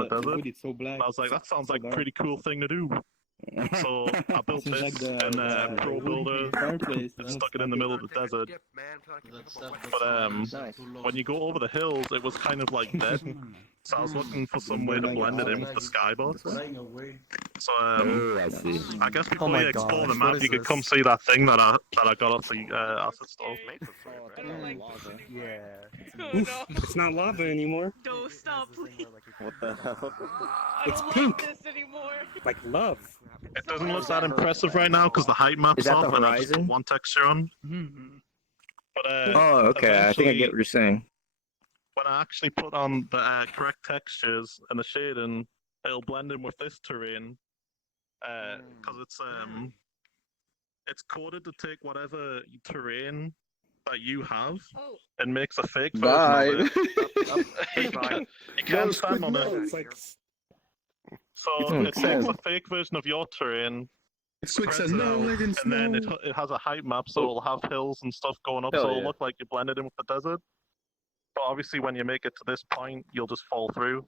out in the desert. It's so black. And I was like, that sounds so like a dark. pretty cool thing to do. So I built Seems like this the in Pro Builder fireplace. and stuck it in the middle of the desert. But when you go over the hills, it was kind of like dead. So I was looking for some way to blend it in with the skybox. So I see. I guess Oh before my you explore the gosh, map, what is you could this? come see that thing that I got off the acid stove. Yeah. Oof, it's not lava anymore. No, stop, please. What the hell? I It's don't pink. like this anymore. Like love. It doesn't look that impressive right now because the height map's Is that the off and I just put horizon? one texture on. But Oh, okay. I think I get what you're saying. when I actually put on the correct textures and the shading, it'll blend in with this terrain. Because it's coded to take whatever terrain that you have and makes a fake version of it. You can't stand on it. It's like So it takes a fake version of your terrain, spreads it out, and then it has a height map, so it'll have hills and stuff going up, so it'll look like you blended in with the desert. But obviously, when you make it to this point, you'll just fall through.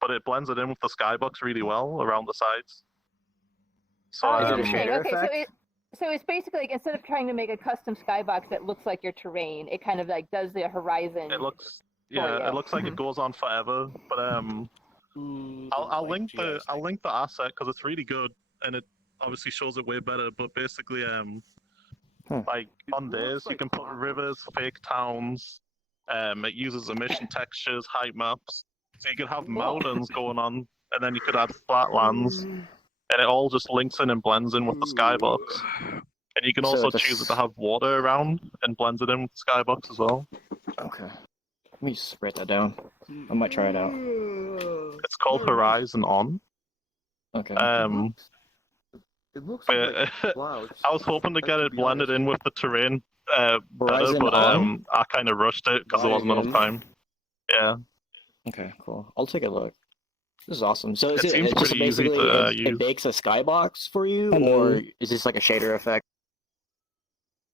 But it blends it in with the skybox really well around the sides. So so it's basically like instead of trying to make a custom skybox that looks like your terrain, it kind of like does the horizon. it looks it looks like it goes on forever. But I'll link the asset because it's really good and it obviously shows it way better. But basically like on days you can put rivers, fake towns. It uses emission textures, height maps. So you could have mountains going on, and then you could add flatlands, and it all just links in and blends in with the skybox. And you can also choose it to have water around and blends it in with the skybox as well. Okay. Let me just write that down. I might try it out. It's called Horizon On. Okay. It looks But I was hoping to get it blended in with the terrain better, Horizon but On? I kind of rushed it because there wasn't enough time. Yeah. Okay, cool. I'll take a look. This is awesome. So is It seems just pretty easy basically to it use. makes a skybox for you, or is this like a shader effect?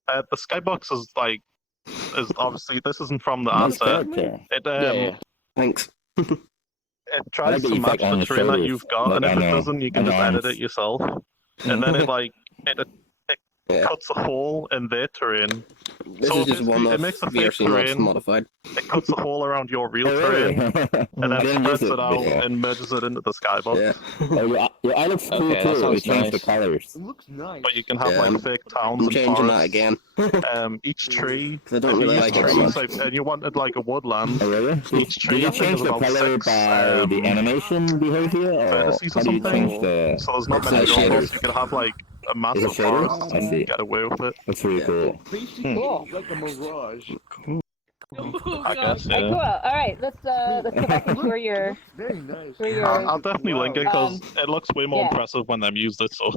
The skybox is obviously this isn't from the asset. It Thanks. it tries to match the terrain that you've got, and if it doesn't, you can just edit it yourself. And then it cuts a hole in their terrain. This is just one it makes a fake VRC mods terrain. modified. It cuts a hole around your real terrain, and then spreads it out and merges it into the skybox. Yeah, I look cool Okay, that too. sounds We changed the nice. colors. It looks nice. But you can have Yeah, like fake towns I'm and changing that forests. again. Each tree. 'Cause I don't really like it very much. And you wanted like a woodland. Oh, really? Each tree Did you I think change is the about color 6 by the animation behavior, or vertices or how do you something. change the? So there's not It's many a jungles. shader. You could have like a massive Is it shaders? forest I and see. get away with it. That's really cool. Basically, Cool. like a mirage. Oh, I God. guess, Cool. yeah. All right, let's go back and tour your. Very nice. For your- I'll definitely link it because it looks way more yeah. impressive when they've used it. So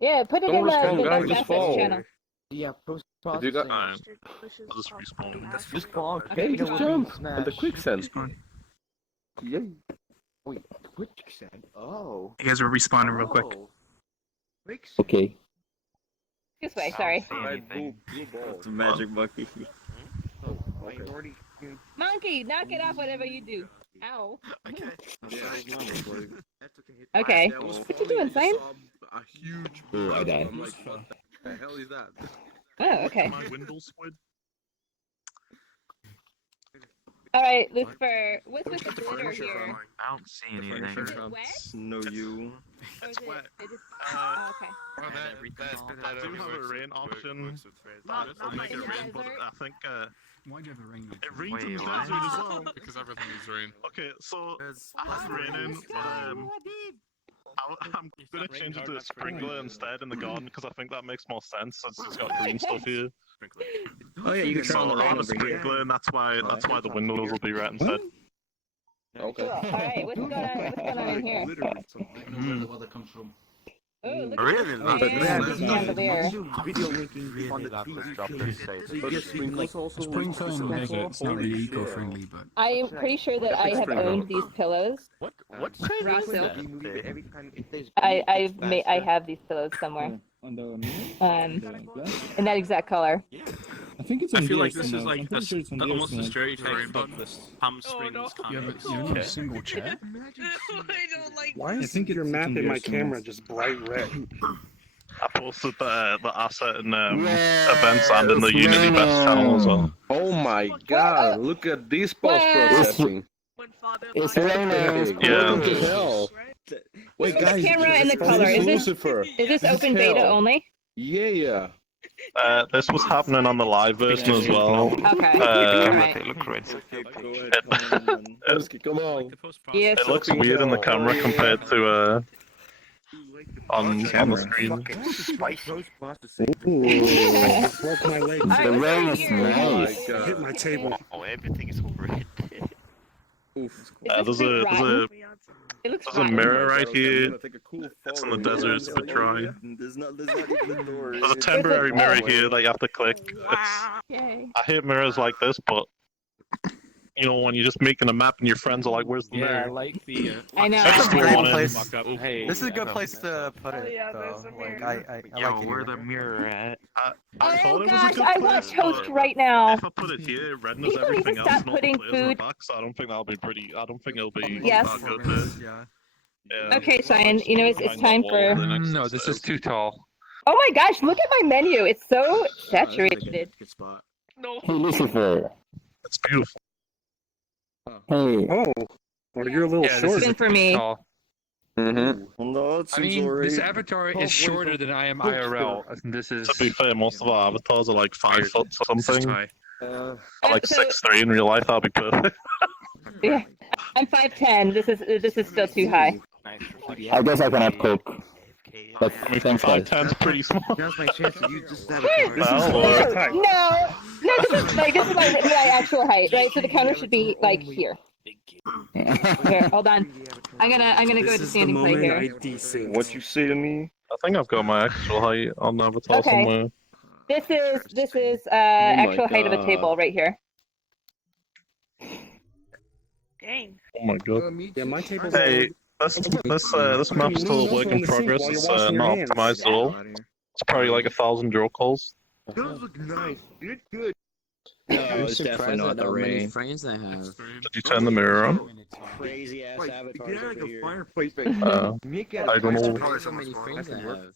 Yeah, put it Don't in respond, the guys, Best just Assets fall. channel. Yeah, post If you got- processing. I'll just respawn. Just spawn. Okay, It will just be jump. smashed. And the quicksand. Yeah. Wait, quicksand? Oh. You guys are respawning real quick. Oh. Quicksand. Okay. This way, sorry. That's a magic monkey. Oh, okay. Monkey, knock it off, whatever you do. Ow. Okay. Okay. There was What you doing, falling, Sam? saw a huge Ooh, I died. I'm like, what the hell is that? Oh, okay. My window squid. All right, Lucifer, what's with the glitter here? I don't see anything. Is it wet? No, you. Or It's is wet. it just... Oh, okay. Well, I do have a rain option. Not That'll make in it the rain, but desert. I think Why do you have a ring? it rains in the Wait, what? desert as well. Because everything is rain. Okay, so There's I have raining, but I'm gonna change it to a sprinkler instead in the garden because I think that makes more sense since it's got green stuff here. Oh yeah, you can So turn on the I rain have a over here. sprinkler, and that's why the windows will be red instead. Okay. Cool. All right, what's going on in here? Oh, look Really? at That's this nice. chandelier. Video linking on the Sprinkler in the desert, it's not really eco-friendly, but... I am pretty sure that I have owned these pillows. What Raw is silk. that? Every time it says I have these pillows somewhere. On the In that exact color. I think it's I on feel like DS this now. is like I'm pretty sure it's on DS almost a now. stereotype of this Palm Springs You have context. a single chat? I don't like Why I is think your it's map on in my DS now. camera just bright red? I posted the asset in events and in the Unity Best channel as well. Oh my god, look at this post processing. It's raining. Yeah. What the hell? Wait, The guys, camera and the this color. is Is this Lucifer. open beta hell. only? Yeah. This was happening on the live version as well. Okay. Alright. Come on. Yes. It looks weird in the camera compared to on the screen. I broke my leg. The rain is nice. I hit my table. Oh, everything is red. There's a It looks there's a rotten. mirror right here. It's in the desert. It's a bit dry. There's not even a door. There's a temporary mirror here that you have to click. Yay. I hate mirrors like this, but you know when you're just making a map and your friends are like, "Where's the mirror?" like the. I know. I just threw one in. Hey, This is a good place to put it, though. Like, I like it. Where the mirror at? I thought Oh it was a gosh, good I place, want toast but right now. if I put it here, it red knows People need to everything else, stop and all the putting players in the food- back, so I don't think that'll be pretty. I don't think it'll be Yes. that good there. Yeah. Okay, Cyan, you know it's time for. No, this is too tall. Oh my gosh, look at my menu. It's so saturated. Hey, Lucifer. It's beautiful. Hey. Oh, well, you're a little short. Even for me. Mm-hmm. No, it I seems mean, alright. this avatar is shorter than I am IRL. This is. To be fair, most of our avatars are like 5 foot or This is something. high. I'm like 6'3" in real life. That'll be perfect. Yeah, I'm 5'10". This is still too high. I guess I can have Coke. But I mean, thanks, guys. 5'10's pretty small. Now's my chance. You just have Well, No, this is my actual height, right? So the counter should be like here. Here, hold on. I'm gonna go to standing play here. What you say to me? I think I've got my actual height on the avatar Okay. somewhere. This is actual height of a God. table right here. Dang. Oh my god. Yeah, my table's Hey, this map's still a work in progress. It's not optimized at all. It's probably like 1,000 draw calls. Those look nice. Good. No, it's definitely not the rain. frames I have. Did you turn the mirror on? Crazy ass Like, avatars get over like a here. fireplace. I don't know. So many frames I have.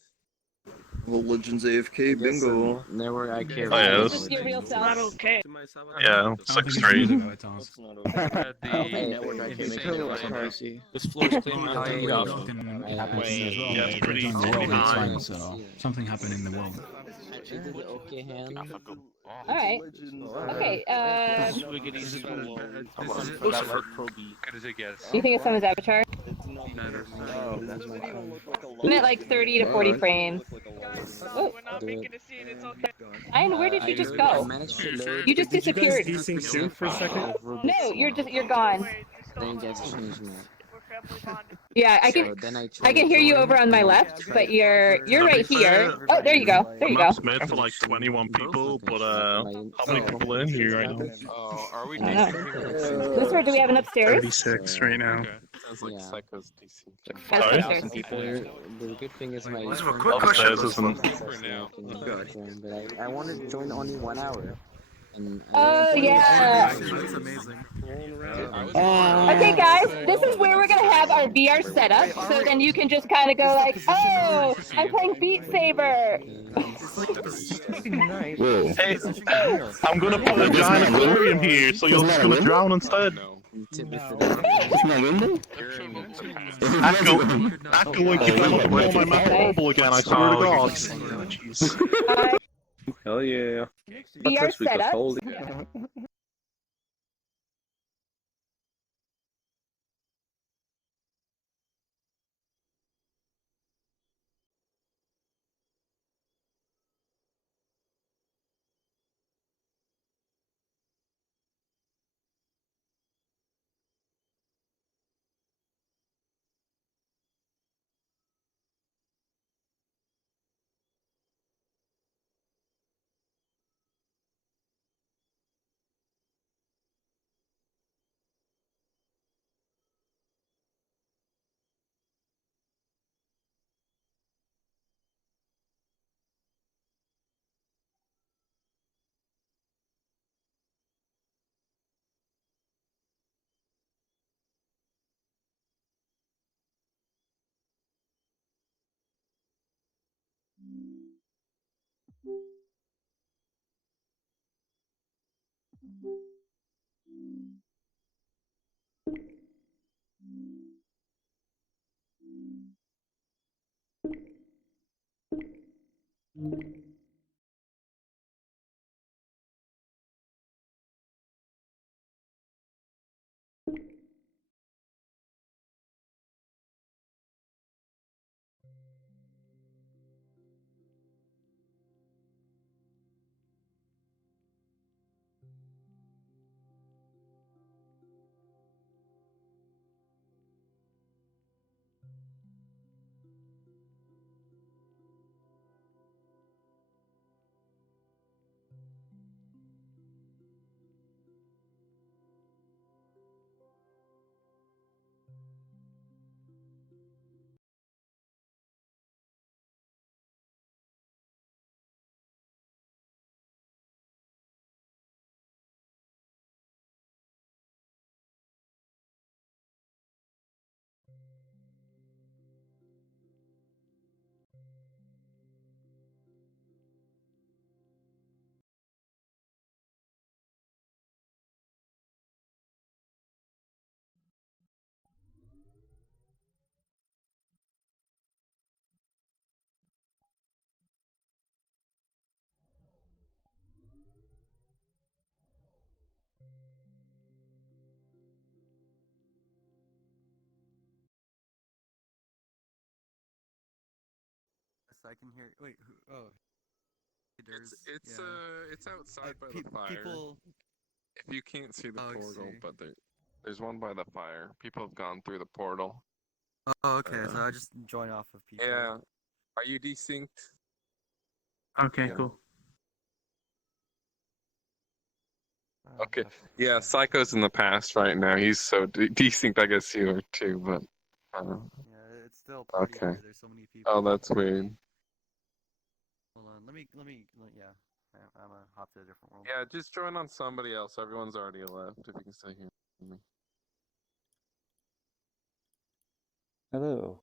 Well, Legends AFK bingo. There were I care. Oh, yeah, This is your real Not self. okay. Yeah, 6'3". This floor's clean out. Yeah, it's pretty high. Something happened in the world. Okay, hand. Alright. Okay, Good as it gets. you think it's someone's avatar? I'm at like 30 to 40 frames. Oh, We're not making a scene. It's okay. Ian, where did you just go? You just Did you guys disappeared. desync too for a second? No, you're gone. Wait, just Then don't gets go. changed now. We're family bonded. Yeah, I can hear you over on my left, but you're right here. Oh, there you go. There The you go. map's made for like 21 people, but how many people are in here right now? Oh, are we? I don't know. Lucifer, do we have an upstairs? 36 right now. Sounds like Psycho's Sorry? 5,000 people here. The good thing is my. Upstairs isn't. But I wanted to join only 1 hour. And Oh, yeah. That's amazing. Okay, guys, this is where we're gonna have our VR setup. So then you can just kind of go like, oh, I'm playing Beat Saber. Whoa. Hey, I'm gonna put a giant aquarium here, so you're just gonna drown instead. It's not window? Link, if I look at my map mobile again, I swear to God. Hell yeah. VR This week was setup. holy. I can hear. Wait, who? Oh, It's outside by the fire. People. If you can't see the Oh, I portal, see. but there's one by the fire. People have gone through the portal. Oh, okay. So I just join off of people. Yeah. Are you desynced? Okay, Yeah. cool. Okay. Yeah, Psycho's in the past right now. He's so desynced. I guess you are too, but. Yeah, it's still pretty Okay. weird. There's so many people. Oh, that's weird. Hold on. Let me. Yeah. I'm gonna hop to a different world. Yeah, just join on somebody else. Everyone's already left. If you can stay here with me. Hello.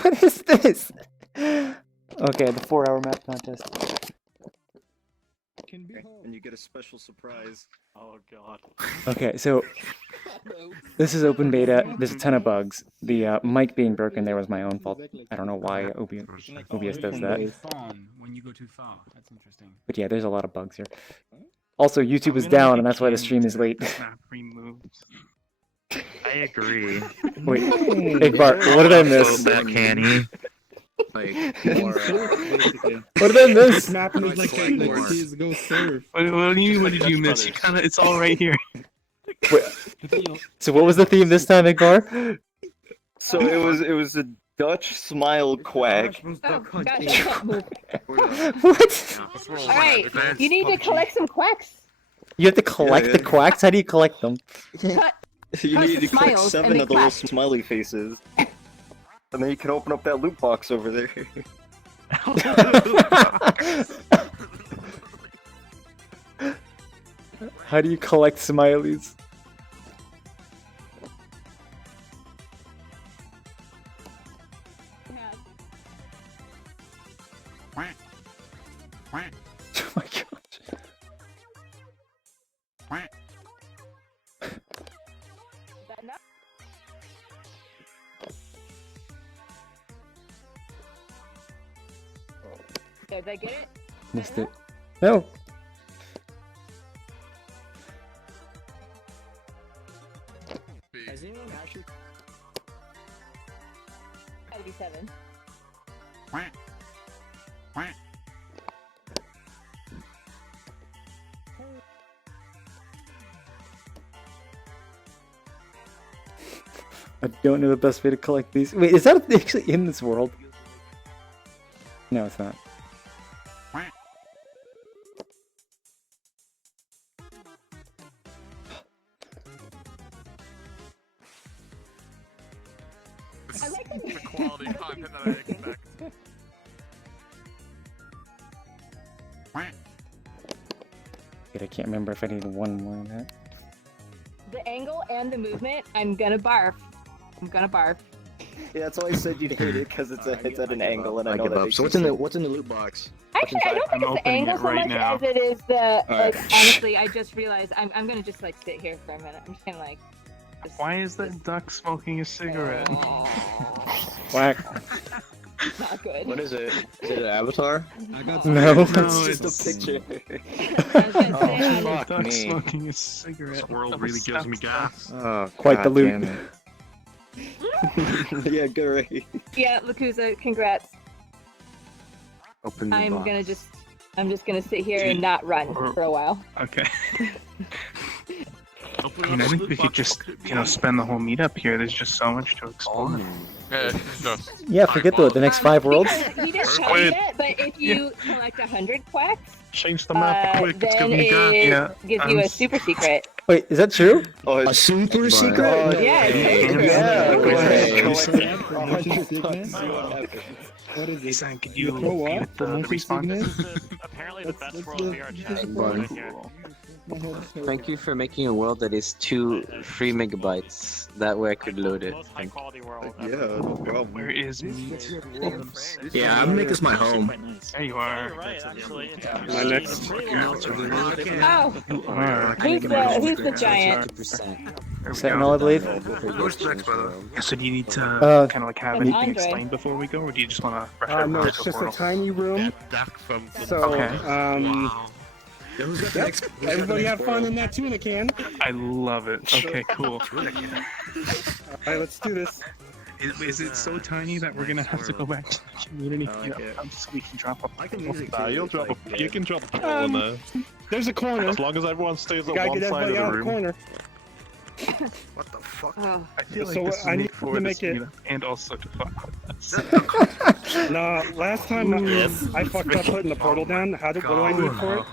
What is this? Okay, the 4-hour map contest. And you get a special surprise. Oh god. Okay, so this is open beta. There's a ton of bugs. The mic being broken there was my own fault. I don't know why OBS does that. When you go too far. That's interesting. But yeah, there's a lot of bugs here. Also, YouTube is down, and that's why the stream is late. Map removes. I agree. Wait, Igbar, what did I miss? That canny. Like, more, What did I miss? Map moves like please go surf. What did you miss? You kind of. It's all right here. Wait, so what was the theme this time, Igbar? So it was a Dutch smile quack. Oh, gosh, I can't move. What? Alright, you need to collect some quacks. You have to collect the quacks? How do you collect them? Cut. You Press need the to click smiles 7 and of then the little clap. smiley faces. And then you can open up that loot box over there. How do you collect smileys? Oh my gosh. Is that enough? Did I get it? Missed it. No. Has anyone actually... Gotta be 7. I don't know the best way to collect these. Wait, is that actually in this world? No, it's not. I like the quality content that I expect. Get I can't remember if I need one more than that. The angle and the movement, I'm gonna barf. I'm gonna barf. Yeah, that's why I said you'd hate it because it's at an angle, and I know give that up. makes So you what's in the loot box? Actually, I don't think it's the angle so much as it is the. Like, honestly, I just realized I'm gonna just like sit here for a minute. I'm just gonna like. Why is that duck smoking a cigarette? Whack. Not good. What is it? Is it an avatar? I got No. It's just a picture. Duck me. smoking a cigarette. This world really gives me gas. Oh, Quite the God loot. damn it. Yeah, good right. Yeah, Lakuza, congrats. Open the I'm box. just gonna sit here and not run for a while. Okay. I think we could just, spend the whole meetup here. There's just so much to explore. Yeah, forget the next 5 worlds. He didn't tell you that, but if you collect 100 quacks, Change the map quick. It's then giving me gas. it gives you a super secret. Wait, is that true? Oh, A super secret? Oh, Yeah, it's yeah, go What is it? Ethan, could you Throw read up? the response? Apparently the best That's world the- VRChat. Barney. Thank you for making a world that is 2 free megabytes. That way I could load it. Most high quality world. Yeah, no problem. Where is meat? Yeah, I'm gonna make this my home. There you are. You're right, actually. My next. Oh, You are. who's the giant? Sentinel, I believe. So do you need to Uh, kind of like have An anything Andre. explained before we go, or do you just want to rush No, over it's to just a portal? tiny room. So, Okay. Yep, everybody have fun in that tuna can. I love it. Okay, cool. Alright, let's do this. Is it so tiny that we're gonna have to go back to the community so we can drop up? Nah, you can drop a pole in there. There's a corner. As long as everyone stays You at gotta one get side everybody of out the of the room. corner. Oh. I feel like So this is I made need for to this make it- meetup, and also to fuck with us. Nah, last time I fucked up putting the portal down. What do I need for it?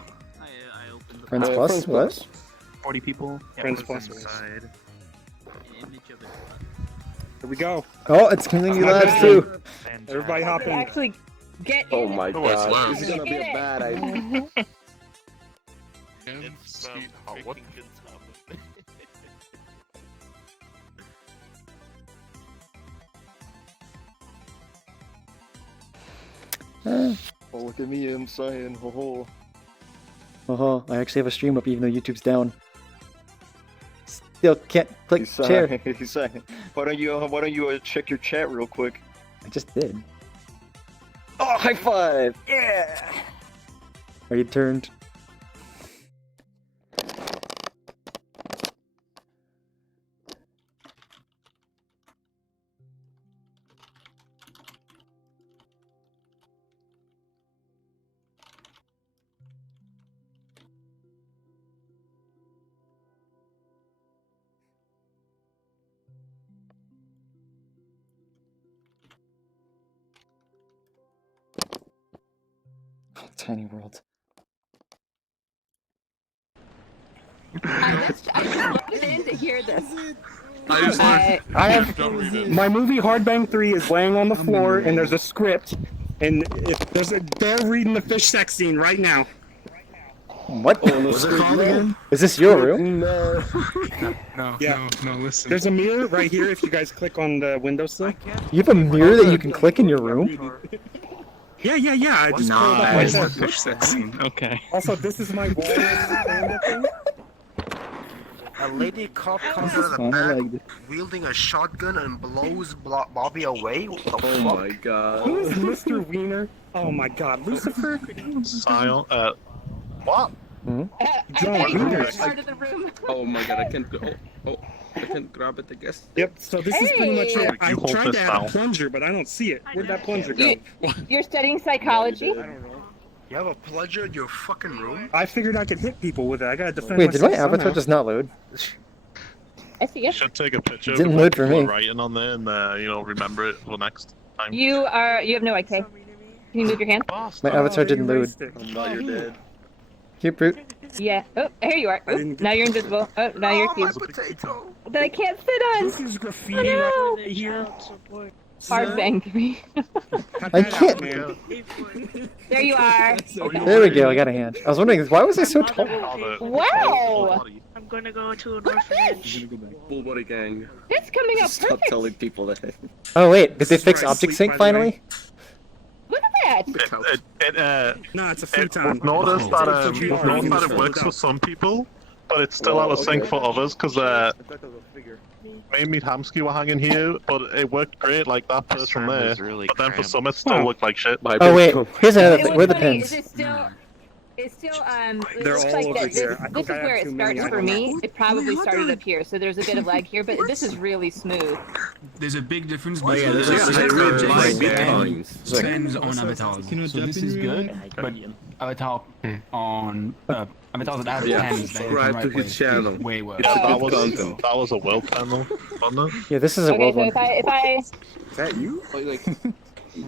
Friends plus? What? 40 people. Friends plus. Here we go. Oh, it's community labs too. Everybody hop in. Actually, get in. Oh my god, wow. this is gonna be a bad idea. Oh, look at me, I'm saying, ho ho. Oh, I actually have a stream up even though YouTube's down. Still can't click share. He's saying, why don't you check your chat real quick? I just did. Oh, high five! Yeah! Are you turned? Tiny world. I just loaded in to hear this. I have my movie Hard Bang 3 is laying on the floor, and there's a script, and they're reading the fish sex scene right now. What? What's it called again? Is this your room? No. No, listen. There's a mirror right here. If you guys click on the windowsill. You have a mirror that you can click in your room? Yeah. I just curled up Where's like the that. fish sex scene? Okay. Also, this is my wall. thing. A lady cop comes out of the back wielding a shotgun and blows Bobby away? What the fuck? Oh my god. Who is Mr. Wiener? Oh my god, Lucifer? Sion, what? John Wiener. Part of the room. Oh my god, I can't go. Oh, I can't grab it, I guess. Yep, so this is pretty much it. I You hold tried this to add a down. plunger, but I don't see it. Where'd that plunger go? You're studying psychology? You have a plunger in your fucking room? I figured I could hit people with it. I gotta defend Wait, did myself my avatar somehow. just not load? I see You you. should take a picture It didn't of what load for people are me. writing on there and, remember it for next time. You have no IK. Can you move your hand? My avatar didn't load. No, you're dead. Cute brute. Yeah. Oh, here you are. Oh, now you're invisible. Oh, now you're cute. Potato! That I can't sit on. This is graffiti Oh, no. right here. Hard bang 3. I can't. There you are. There we go. I got a hand. I was wondering why was I so tall? Wow. I'm gonna go to an orphanage. Full body gang. It's coming up Stop perfect. telling people that. Oh wait, did they fix Right, object sleep, sync by the way. finally? Look at that. No, it's a futon. We've noticed that it works for some people, but it's still out of sync for others because me and Meat Hamsky were hanging here, but it worked great like that person there. But then for some it still looked like shit. Oh wait, here's another thing. Where are the Funny, pins? Is it still it They're looks all like over that here. I this think I is have where it too many, starts I for don't me. It probably started up here, so there's a bit of lag here, but this is really smooth. There's a big difference Oh, yeah, between there's a ridge by depends on avatars. So this is good, but avatar on avatars that have pens, Subscribe to his channel. way worse. Yeah, that was a well panel, wasn't it? Yeah, this is a Okay, world so one. if I Is that you?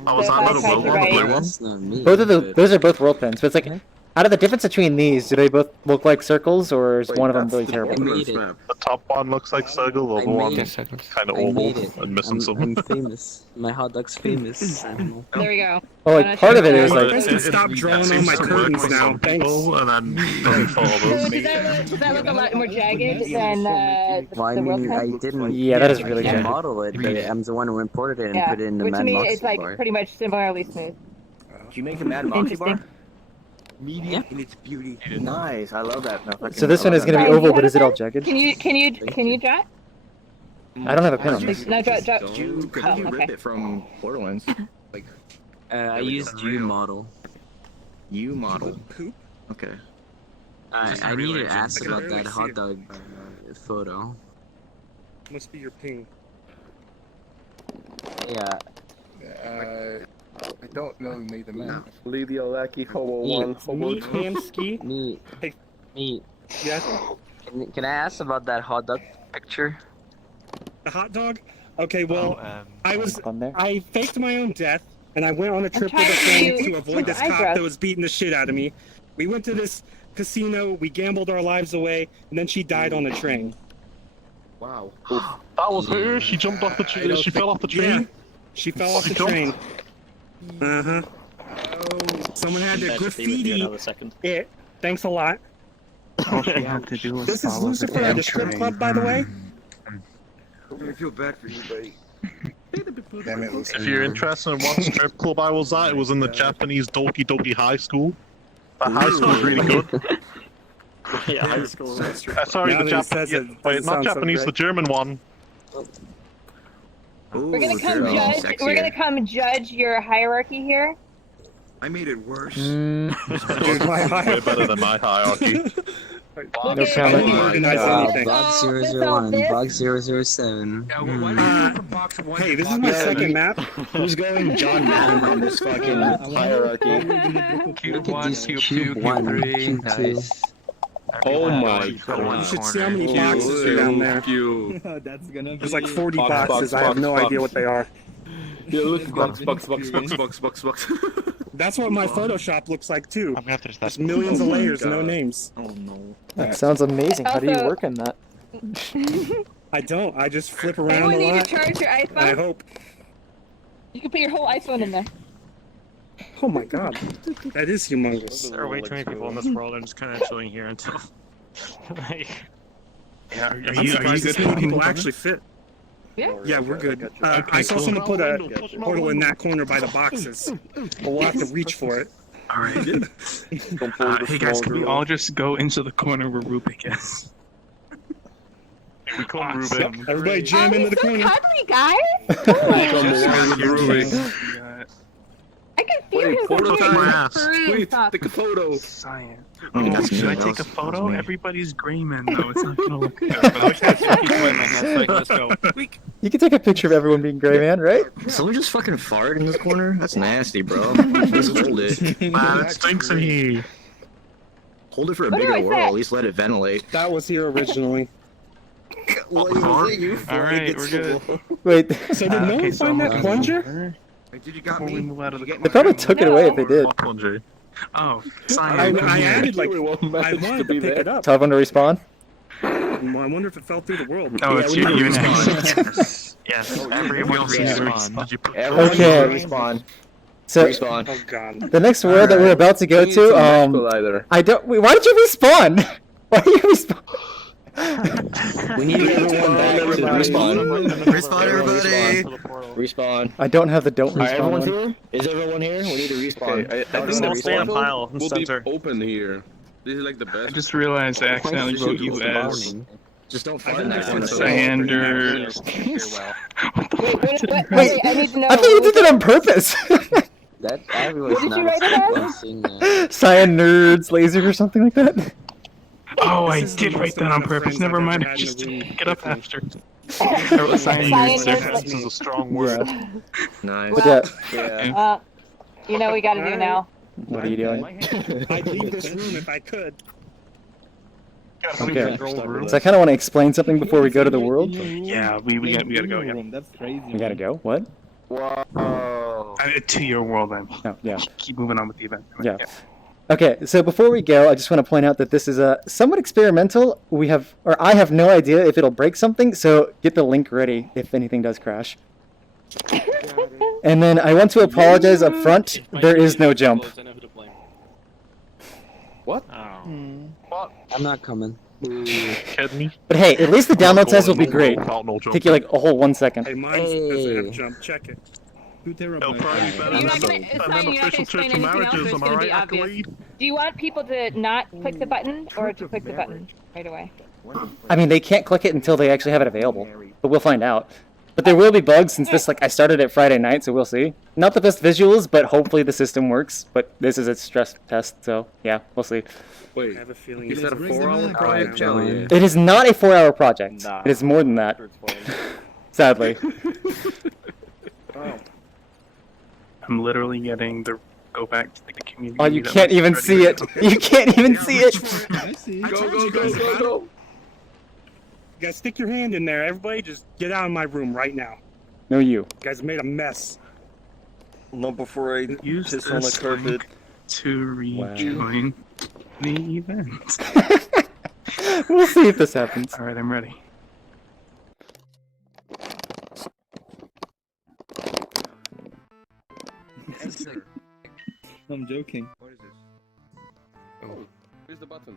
Oh, was So that if not I a well type one? right- The blue one? That's not me. Both of but- those are both world pins. But it's like, out of the difference between these, do they both look like circles, or is Wait, one of them that's really the terrible? made it. map. The top one looks like circle, the I other one made kind of I oval made it. and missing I'm some. famous. My hot dog's famous. I don't know. there we go. Oh, like part of it is You like, guys can stop drawing on seems my to work curtains for now. some Thanks. people, and then doesn't for So others. does that look a lot more jagged than Well, I the world mean, I pen? didn't. Yeah, that is really I jagged. model it, but I'm the one who imported it and Yeah, put it in the which to Mad me Moxie it's like bar. pretty much similarly smooth. Did you make a Mad Moxie bar? Interesting. Medium in its beauty. Nice, I love that. so this one is gonna be Ryan, do oval, you but have is it a all pen? jagged? Can you draw it? I don't have a pin on this. No, draw. You how do you rip okay. it from Borderlands? Like I used U model. you model. Okay. I need to ask I can about barely that see hot it. dog photo. Must be your ping. Yeah. I don't know who made the map. Lydia Lackey, Hobo Me. 1, Hobo Meat 2. Hamsky. Me. Hey. Me. Yes. Can I ask about that hot dog picture? The hot dog? Okay, well, On there. I faked my own death, and I went on a trip with trying a to friend do to avoid this eyebrows. cop that was beating the shit out of me. We went to this casino, we gambled our lives away, and then she died on the train. Wow. That was her. She jumped off the tree. She fell off the tree. Yeah, she fell off the train. Uh-huh. Someone had to graffiti it. Thanks a lot. All she had to do was This is follow the Lucifer damn at the strip train. club, by the way. I feel bad for you, buddy. Damn it, Lucy. If you're interested in what strip club I was at, it was in the Japanese Doki Doki High School. The high school is really good. Yeah, high school. Sorry, Now the that he says it, Japanese. Wait, doesn't not sound so Japanese, the great. German one. We're gonna come judge. We're gonna come judge your hierarchy here. I made it worse. Dude, my Way better than my hierarchy. Look No at comment. organize anything. Box this 001, this. box 007. Hey, this is my second map. Who's going John Madden on this fucking hierarchy? Look at these cube 1, cube 2. Oh my You god. should see how many boxes are down there. You. There's like 40 Box, boxes. I have no idea what they are. Yeah, look, box. That's what my Photoshop looks like too. I'm gonna have to just There's millions of layers, no names. Oh no. That sounds amazing. How do you Also- work in that? I don't. I just flip around Anyone a need lot. to charge your And I iPhone? hope. You can put your whole iPhone in there. Oh my god, that is humongous. There are way too many people in this world. I'm just kind of chilling here until. like, Yeah, Are you this many people actually fit? Yeah, we're good. I saw someone put a portal in that corner by the boxes. But we'll have to reach for it. Alright. Hey guys, can we all just go into the corner where Rubik is? We call Rubik. Everybody jam into the corner. Cuddly guys. Rubik. I can feel Wait, his photo ears time. purring and Wait, stuff. take a photo. Science. Oh, that's Should me. I That take a was photo? me. Everybody's gray man though. It's not gonna look good. But I wish I had keep my hand so I can just go. You can take a picture of everyone being gray man, right? Someone just fucking fart in this corner? That's nasty, bro. Just hold it. Man, it stinks in here. Hold it for a What bigger do I world. say? At least let it ventilate. That was here originally. Well, you Alright, we're good. Wait, So did no Okay, one so find I'm that gonna- plunger? Did you got Before we me? move out of the they probably took it away if they did. What plunger? Oh, I science. added like We won't I manage wanted to be to pick there. it up. Tell everyone to respawn. I wonder if it fell through the world. Oh, Yeah, it's we you. need to You respond. Yes, everyone respawn. Everyone Okay. respawn. So Respawn. Oh god. the next world that we're about to go We need some to, collider. I don't. Wait, why did you respawn? Why did you respawn? We need everyone back to respawn. Respawn, everybody. Respawn. I don't have the don't Alright, respawn everyone's one. here? Is everyone here? We need to respawn. Okay, I We'll think the stay in a portal pile and will be censor. open here. This is like the best. I just realized I accidentally wrote you as Just don't fight been next there to since us. Cyander. Wait, I need to know. I thought you did that on purpose. That everyone's What did not you write it as? seeing that. Cyan nerds laser or something like that. Oh, I This is did the write most that on amount of purpose. friends Never I've mind. ever had in a Just room get up with me. after. I wrote Cyander. Cyan This is a strong word. Nice. But yeah, Yeah. You know what we gotta do now. what are you doing? I'd leave this room if I could. Okay. So I kind of want to explain something before we go to the world. Yeah, we gotta go. Yeah. That's crazy. We gotta go. What? Whoa. To your world then. No. Yeah. Keep moving on with the event. Yeah. Okay, so before we go, I just want to point out that this is somewhat experimental. I have no idea if it'll break something, so get the link ready if anything does crash. And then I want to apologize up front. There is no jump. What? I'm not coming. Kidding me? But hey, at least the download size will be great. No jump. Take you like a whole 1 second. Hey, mine doesn't have jump. Check it. 2 It'll terabytes. probably be better You're than not gonna- it's than fine, you're not official gonna explain church and anything else, marriages. or Am it's I gonna be right, obvious. Accolade? Do you want people to not click the button or to click the button right away? I mean, they can't click it until they actually have it available, but we'll find out. But there will be bugs since this, I started it Friday night, so we'll see. Not the best visuals, but hopefully the system works. But this is its stress test, so yeah, we'll see. Wait, I have a feeling is it's that a rigged 4-hour enough. project? John. Hell yeah. It is not a 4-hour project. It is more than that. Sadly. I'm literally getting the go back to the community. Oh, you that can't was even ready see to it. go. You can't even see it. Go. You guys, stick your hand in there. Everybody, just get out of my room right now. No, you. You guys made a mess. Not before I Use piss on the this carpet. link to rejoin the event. We'll see if this happens. All right, I'm ready. I'm joking. What is this? Oh, where's the button?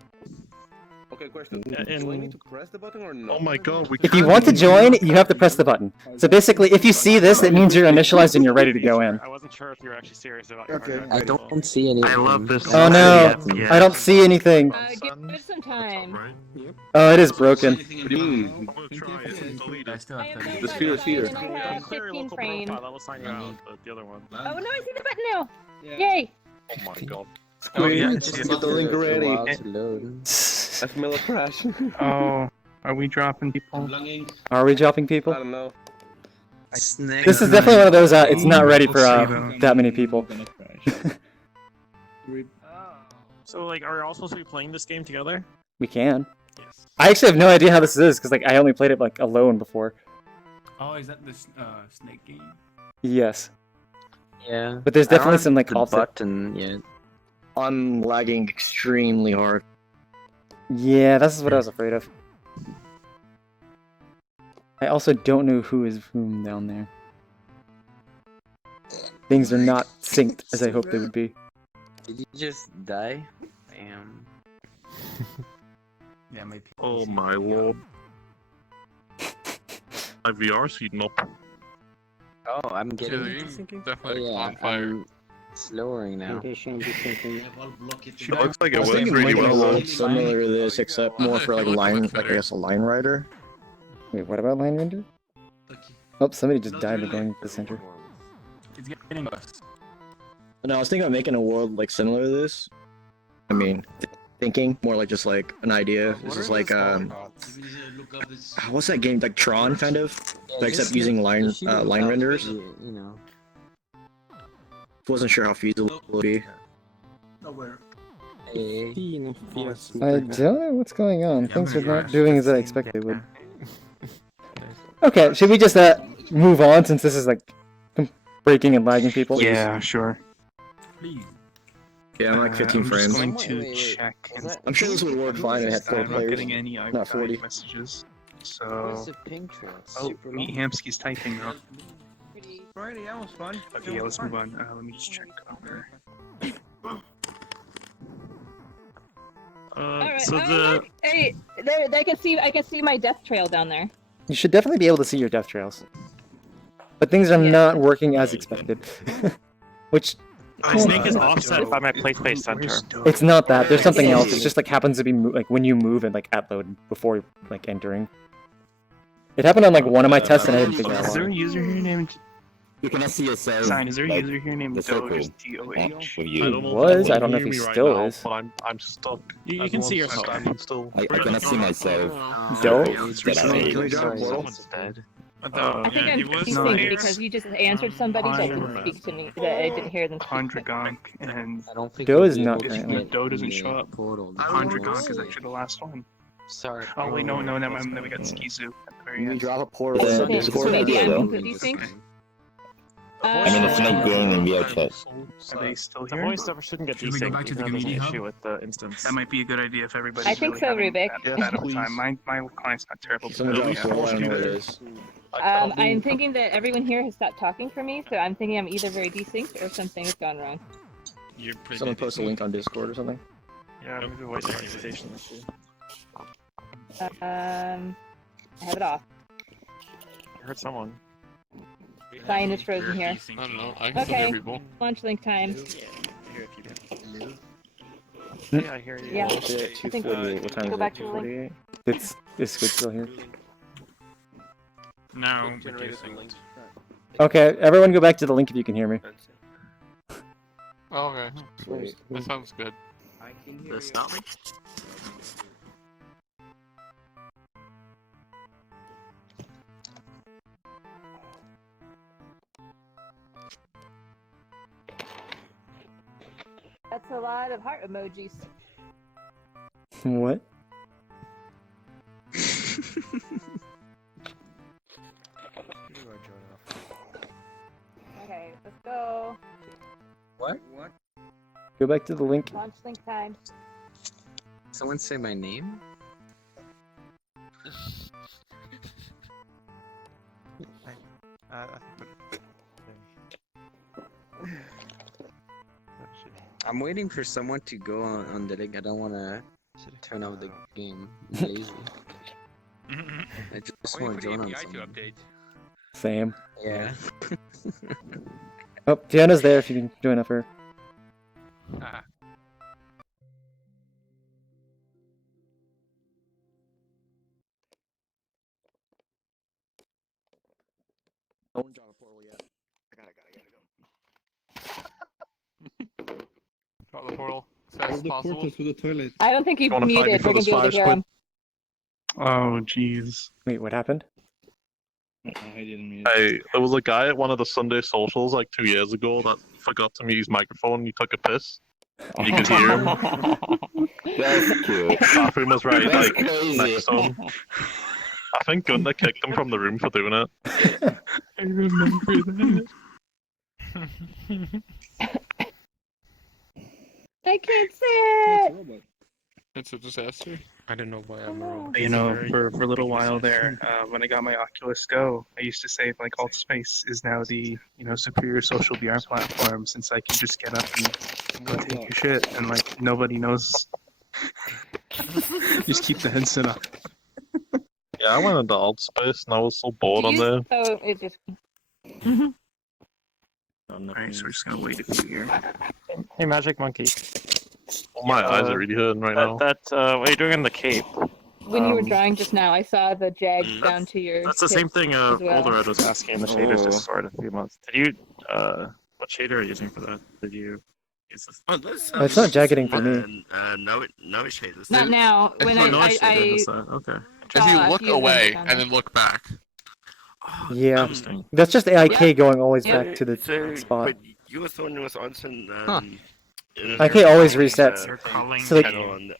Okay, question. and- Do I need to press the button or no? Oh my god, we If you want to join, you have to press the button. So basically, if you see this, it means you're initialized and you're ready to go in. I wasn't sure if you were actually serious about Okay. I don't see any. I love this. Oh no, I don't see anything. Give it some time. Oh, it is broken. What do you mean? I'm gonna try it and delete it. I have no The sphere is here. button, and I have Clear your 15 local frames. profile. That will sign you out. The other one. Oh no, I see the button now! Yay! Oh my god. Oh yeah. Just get the link ready. To load. I smell a crash. Oh, are we dropping people? Are we dropping I people? don't know. This is definitely one of those, it's not ready for that many people. So, like, are we all supposed to be playing this game together? We can. I actually have no idea how this is, because I only played it alone before. Oh, is that the snake game? Yes. Yeah. But there's I don't definitely have some the offset. button yet. I'm lagging extremely hard. Yeah, this is what I was afraid of. I also don't know who is whom down there. Things are not synced as I hoped they would be. Did you just die? Damn. Yeah, maybe. Oh my lord. My VR seating up. Oh, I'm getting. Definitely yeah, on fire. I'm slowing now. It looks like it works really well though. Similar to this, except more for line, I guess a line rider. Wait, what about Line Render? Oh, somebody just died by going to the center. It's getting us. No, I was thinking of making a world similar to this. I mean, thinking more like just an idea. This is what's that game? Like Tron, kind of, but except using line renders. You know. Wasn't sure how feasible it would be. Hey. I don't know what's going on. Things are not doing as I expected they would. Okay, should we just move on since this is breaking and lagging people? Yeah, sure. Please. Yeah, I'm 15 I'm frames. just going to check. I'm sure this would work fine if it had 4 I'm not players. getting any Not 40. messages. Where's So. the pink trail? It's Oh, super Meat long. Hamsky's typing though. Alrighty, that was fun. Okay, yeah, let's move on. Let me just check over. Alright, so oh, the look! Hey, there, I can see my death trail down there. You should definitely be able to see your death trails. But things are not working as expected. Which... my snake is offset by my play space center. It's not that. There's something else. It's just like happens to be like when you move and like at load before like entering. It happened on like one of my tests and I didn't figure out Is there a why. user here named? You can see yourself. Sign. Is there a like, user here named the circle. Doge? D-O-H. He was. I don't know if he still is. But I'm stuck. You can see yourself. Standing still. I cannot see myself. Doge? I think I'm desync because you just answered somebody that didn't speak to me, that I didn't hear them speak. Condragonk and I don't think Doe is we'll be not able to currently. get Doe doesn't in the show up. portal. Condragonk is actually the last one. Sorry. Oh wait, no, never mind. Then we got Skizu at the very We end. drop a portal Yeah. in Discord. Maybe I'm though. completely synced. I mean, it's not going in VRChat. Are they still The here? voiceover shouldn't get Should we go desynced, back to the even though there's an community hub? issue with the instance. That might be a good idea if everybody's I think really so, having Rubik. that bad of a time. My client's not terrible. Someone but drop a yeah. portal, I don't know what it is. I'm thinking that everyone here has stopped talking for me, so I'm thinking I'm either very desynced or something has gone wrong. You're pretty Someone post a link on Discord or something. Yeah, maybe voice organization issue. I have it off. I heard someone. Cyan is frozen here. I don't know. I can Okay, hear people. launch link time. Yeah, I hear you. Yeah, Yeah, I think 248. What time go is back it? to the link. 248? Is Squid still here? No. Okay, everyone go back to the link if you can hear me. Oh, okay. That sounds good. The stop me? That's a lot of heart emojis. What? Okay, let's go. What? Go back to the link. Launch link time. Someone say my name? I'm waiting for someone to go on the link. I don't want to turn off the game. I'm lazy. I just want to join on something. Same. Yeah. Oh, Tiana's there if you can join up her. Don't drop a portal yet. I gotta go. Drop the portal as fast as possible. to the toilet. I don't think you've Wanna fight muted. before We're gonna this be able to fires hear quit? him. Oh jeez. Wait, what happened? I didn't mean There was a guy at one of the Sunday socials like 2 years ago that forgot to mute his microphone and he took a piss. And you could hear him. That's cute. Bathroom was right That's like crazy. next to him. I think Gunnar kicked him from the room for doing it. I remember that. I can't see it. It's a disaster. I don't know why I'm wrong. You know, for a little while there, when I got my Oculus Go, I used to say like Altspace is now the superior social VR platform since I can just get up and go take a shit and like nobody knows. Just keep the headset up. Yeah, I went into alt space and I was so bored on there. Oh, it just. Alright, so we're just gonna wait a few here. Hey, Magic Monkey. Oh, my eyes are really hurting right now. What are you doing in the cape? When you were drawing just now, I saw the jag down to your. That's the same thing as well. Olderad was asking. The shaders just stored a few months. Did you, what shader are you using for that? Did you use this? It's not jacketing for me. No shaders. Not now. When I Okay. If you look away and then look back. Yeah, that's just AIK Yeah. going always Yeah. back to the spot. But you were throwing us on IK always resets. So like, on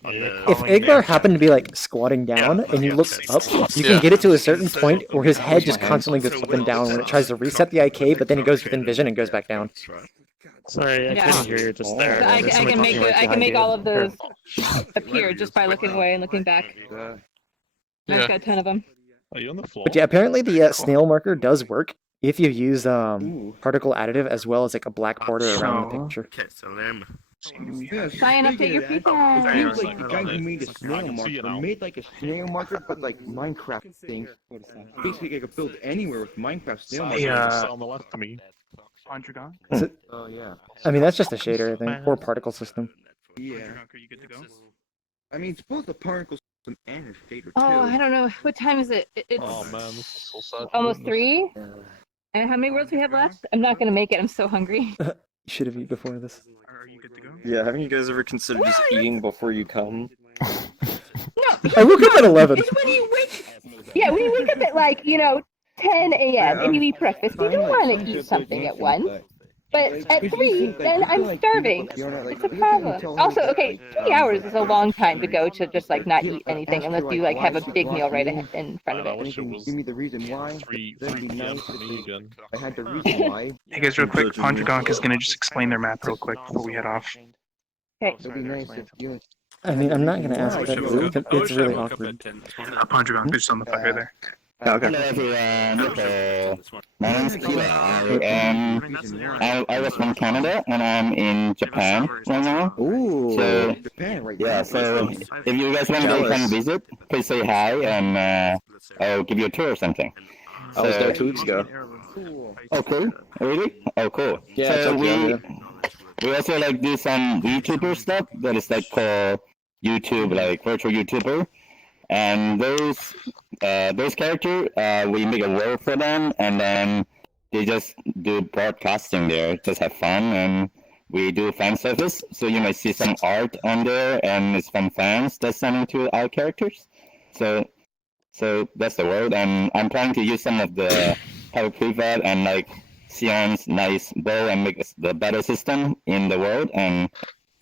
if Iglar happened to be like squatting down and you look up, you can get it to a certain point where his head just constantly goes up and down when it tries to reset the IK, but then he goes within vision and goes back down. Sorry, I Yeah. couldn't hear you just there. So I can make all of those appear just by looking away and looking back. I've got a ton of them. Are you on the floor? But yeah, apparently the snail marker does work if you use particle additive as well as like a black border around the picture. Okay, so then. Cyan, update your It picture. seems like the guy who made the snail marker made like a snail marker, but like Minecraft things. Basically, I could build anywhere with Minecraft snail marker. On the left to me. Pondragon? Oh yeah. I mean, that's just a shader, I think, or particle system. Yeah. Are you good to go? I mean, it's both a particle system and a shader too. Oh, I don't know. What time is it? It's Oh man, this is so sad. almost 3. And how many worlds we have left? I'm not gonna make it. I'm so hungry. You should have eaten before this. Are you good to go? Yeah, haven't you guys ever considered just eating before you come? No. I woke up at 11. It's when you wake. Yeah, when you wake up at like 10 a.m. and you eat breakfast, you do want to eat something at 1. But at 3, then I'm starving. It's a problem. Also, okay, 3 hours is a long time to go to just like not eat anything unless you like have a big meal right ahead in front of it. Give me the reason why. 3 That'd be PM nice for if me again. I had the reason why. Hey guys, real quick, Pondragon is gonna just explain their map real quick before we head off. Okay. It'd be nice if you. I mean, I'm not gonna ask that. It's really awkward. Pondragon, just on the fire there. Okay. Hello everyone. My name is Kira, and I was from Canada, and I'm in Japan right now. Ooh. So, Japan right yeah, now. so if you guys want to come visit, please say hi, and I'll give you a tour or something. I was there 2 weeks ago. Oh, cool. Really? Oh, cool. Yeah, so Tokyo. we also like do some YouTuber stuff that is like called YouTube, like virtual YouTuber. And those characters, we make a world for them, and then they just do broadcasting there, just have fun, and we do fan service. So you might see some art on there, and it's from fans that's sending to our characters. So that's the world, and I'm trying to use some of the power prefab and like Cyan's nice bow and make the better system in the world, and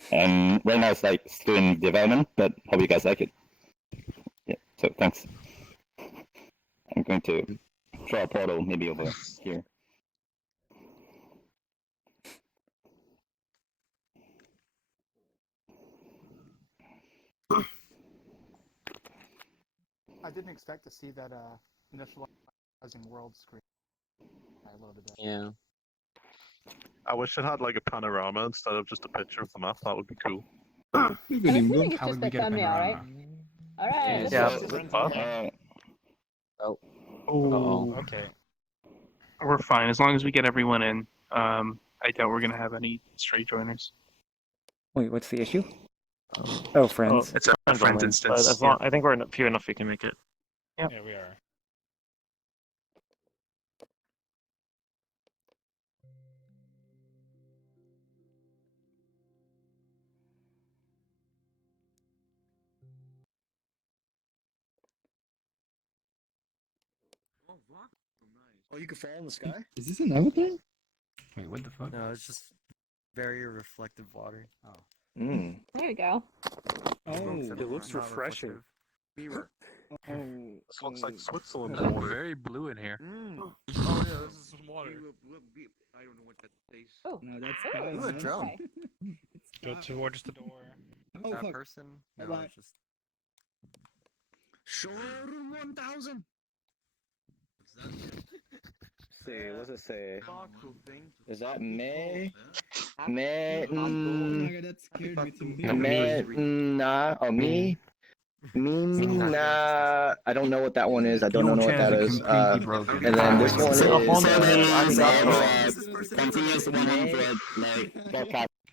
right now it's like still in development, but hope you guys like it. Yeah, so thanks. I'm going to draw a portal maybe over here. I didn't expect to see that initializing world screen. I loaded that. Yeah. I wish it had like a panorama instead of just a picture of the map. That would be cool. I think it's just a thumbnail, right? Alright. Yeah. Oh. Okay. We're fine as long as we get everyone in. I doubt we're gonna have any stray joiners. Wait, what's the issue? Oh, friends. It's a friends instance. But as long, I think we're few enough we can make it. Yeah. Yeah, we are. Oh, you can fall in the sky? Is this an avatar? Wait, what the fuck? No, it's just very reflective water. Oh. Mm. There we go. Oh, it looks refreshing. This looks like Switzerland. Oh, very blue in here. Oh yeah, this is some water. I don't know what that tastes. Oh, no, that's Ooh, a drone. Go towards the door. Oh, that fuck. person? No, Bye-bye. it's just... Showroom 1000! Say, what's it say? Is that May? May? Oh my god, that scared me to me. May? Nah? Oh, me? Nah, I don't know what that one is. I don't know what that is. And then this one is continuous 100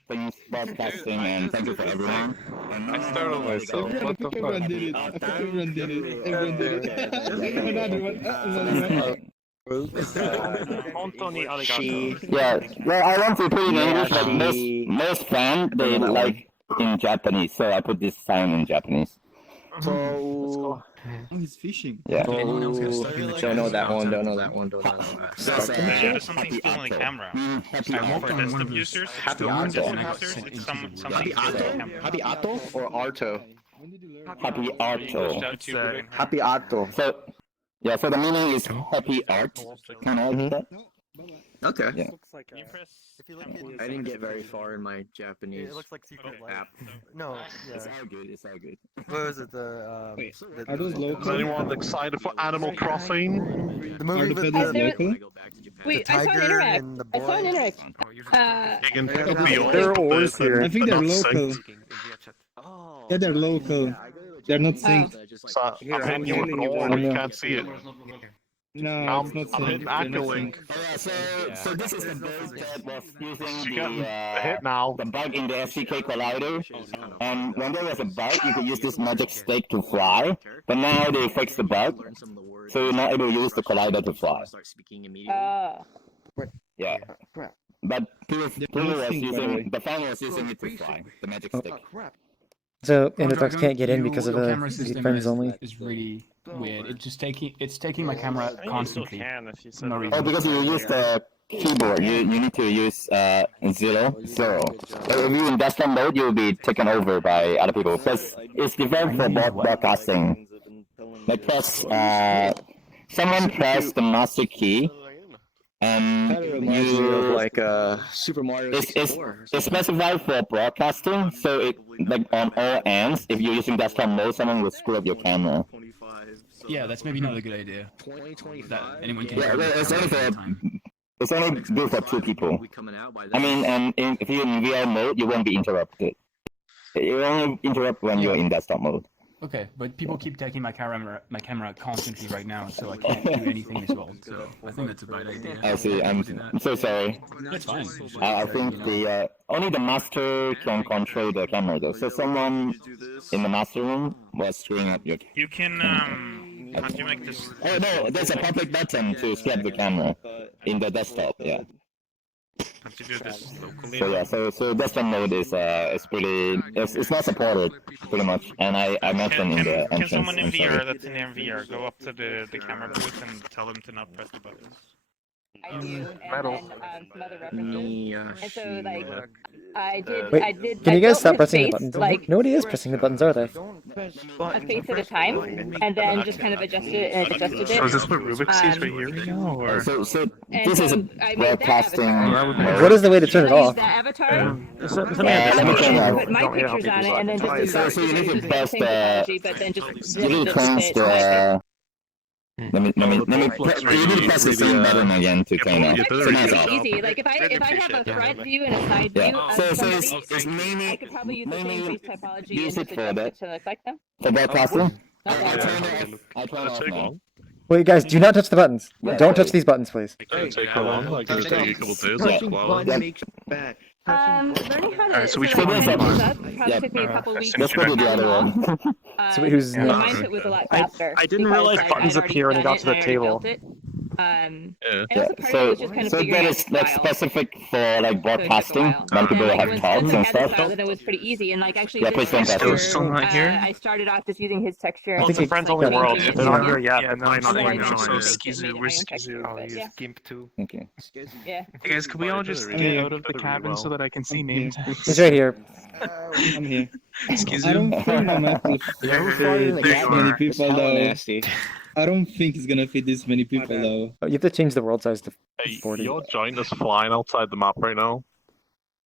like broadcasting, and thank you for everyone. I startled myself. What the fuck? Everyone did it. Everyone did it. Everyone did it. Another one. Yeah, well, I want to put it in English, but most fans they like in Japanese, so I put this sign in Japanese. So, oh, he's fishing. yeah. Anyone else gonna start? Don't know that one. Don't know that one. Don't know that one. There's something still on the camera. Happy For desktop users, Happy it's Happy something still on the camera. Happy Atto or Arto? Happy Arto. It's, Happy Arto. So, yeah. So the meaning is happy art. Can I read that? Okay. Yeah. If you look I didn't get very far in my Japanese it looks like Secret Life. app. No, yeah. It's all good. It's all good. What was it? The Wait, the, are those Is local? anyone excited for Animal Crossing? the movie Are the with pedals the, local? Wait, the I saw an tiger interact. and the I saw an boy. interact. You can pick up Okay, the they're order, always but here. I think they're not local. synced. Yeah, they're local. They're not synced. So I'm hitting you with an order, you can't see it. No, it's not I'm hitting synced. They're not Accolink. synced. So this is the build that was using You got the hit now. the bug in the SDK collider, and when there was a bug, you could use this magic stick to fly. But now they fixed the bug, so you're not able to use the collider to fly. Yeah. But people was using the fan was using it to fly, the magic stick. So Endodox can't get in because of your the camera system friends only. is really weird. It's taking my camera constantly. For no Oh, reason. because you use the keyboard, you need to use 0, 0. But if you in desktop mode, you'll be taken over by other people. Because it's developed for broadcasting. Like someone pressed the master key, and Reminds me of like Super Mario 64. it's specified for broadcasting, so it like on all ends, if you're using desktop mode, someone will screw up your camera. Yeah, that's maybe not a good idea. That anyone can. Yeah, it's only for it's only good for 2 people. I mean, and if you're in VR mode, you won't be interrupted. You only interrupt when you're in desktop mode. Okay, but people keep taking my camera constantly right now, so I can't do anything as well. So I think that's a bad idea. I see. I'm so sorry. That's fine. I think the only the master can control the camera though. So someone in the master room was screwing up your. You can can't you make this? Oh no, there's a public button to swap the camera in the desktop. Yeah. Can't you do this locally? So yeah, so desktop mode is pretty. It's not supported pretty much, and I mentioned in the entrance. Can someone in I'm sorry. VR that's in VR go up to the camera booth and tell them to not press the buttons? I do, and then some other references. And so like, Wait, I did. can you I guys built stop his pressing the face, buttons? Like Nobody is pressing the buttons, are they? a face at a time, and then just kind of adjusted it and adjusted it. So is this what Rubik sees right here right now, or? So And this is a so I made that broadcasting. avatar. What is the way to turn it I used off? the avatar. Let me turn it off. Put my pictures on it, and then just So you need to the press same the. technology, but then just You need to change the. Let me. You need to press the same button again to turn off. So now it's off. It's easy. Like if I have a front view and a side view Yeah. of So somebody, it's mainly I could probably use the same face typology use and it just for adjust that. it to look like them. For broadcasting. Okay. I turn off now. Wait, guys, do not touch the buttons. Don't touch these buttons, please. It could take how long? Like, it take a couple days, like 2 hours. Learning how to So we sort of should line do things up probably took me a couple weeks. Let's go to the other one. So who's Mine next? took was a lot faster. I didn't because realize I'd buttons already appear when you done got to the it and I already table. built it. And Yeah, also part of it so was just kind of so figuring that out is like style. specific for like broadcasting when And people then, like, have once talks I and had the stuff. style, then it was pretty easy. And like actually, Yeah, this please don't texture, touch it. Still not here? I started off just using his texture. Well, and it's a just, friends like, only changing world. it If they're not to- here yet, Yeah, then no, why it's not not right then now? just so make Skizu, my where's own texture, Skizu? Oh, but he's yeah. GIMP 2. Okay. Yeah. Hey guys, could we all just get out of the cabin so that I can see name tags? He's right here. I'm here. Skizu? I don't think my map will fit this many people though. Nasty. I don't think it's gonna fit this many people though. Oh, you have to change the world size to Hey, 40. your giant is flying outside the map right now.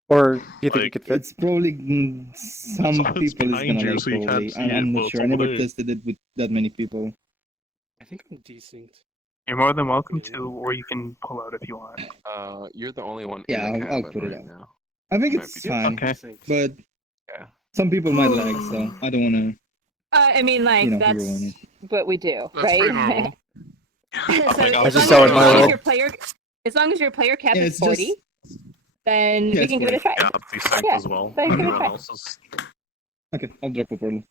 Or do you think you Like, could fit? It's probably some So it's people is behind gonna you, like so you can't probably. see I'm it, but not it's sure. I over never there. tested it with that many people. I think I'm decent. You're more than welcome to, or you can pull out if you want. You're the only one Yeah, in the I'll cabin put it right out. now. I think Might it's be fine, Okay. but Yeah. some people might lag, so I don't wanna, I mean, like you know, that's ruin it. what we do, That's pretty right? normal. So I as just long saw as, it in my world. your player, as long as your player cap Yeah, is it's just- 40, then Yeah, we it's can give it a try. Yeah, desync Yeah, as well. then give it a Everyone try. else is. Okay, I'll drop a portal.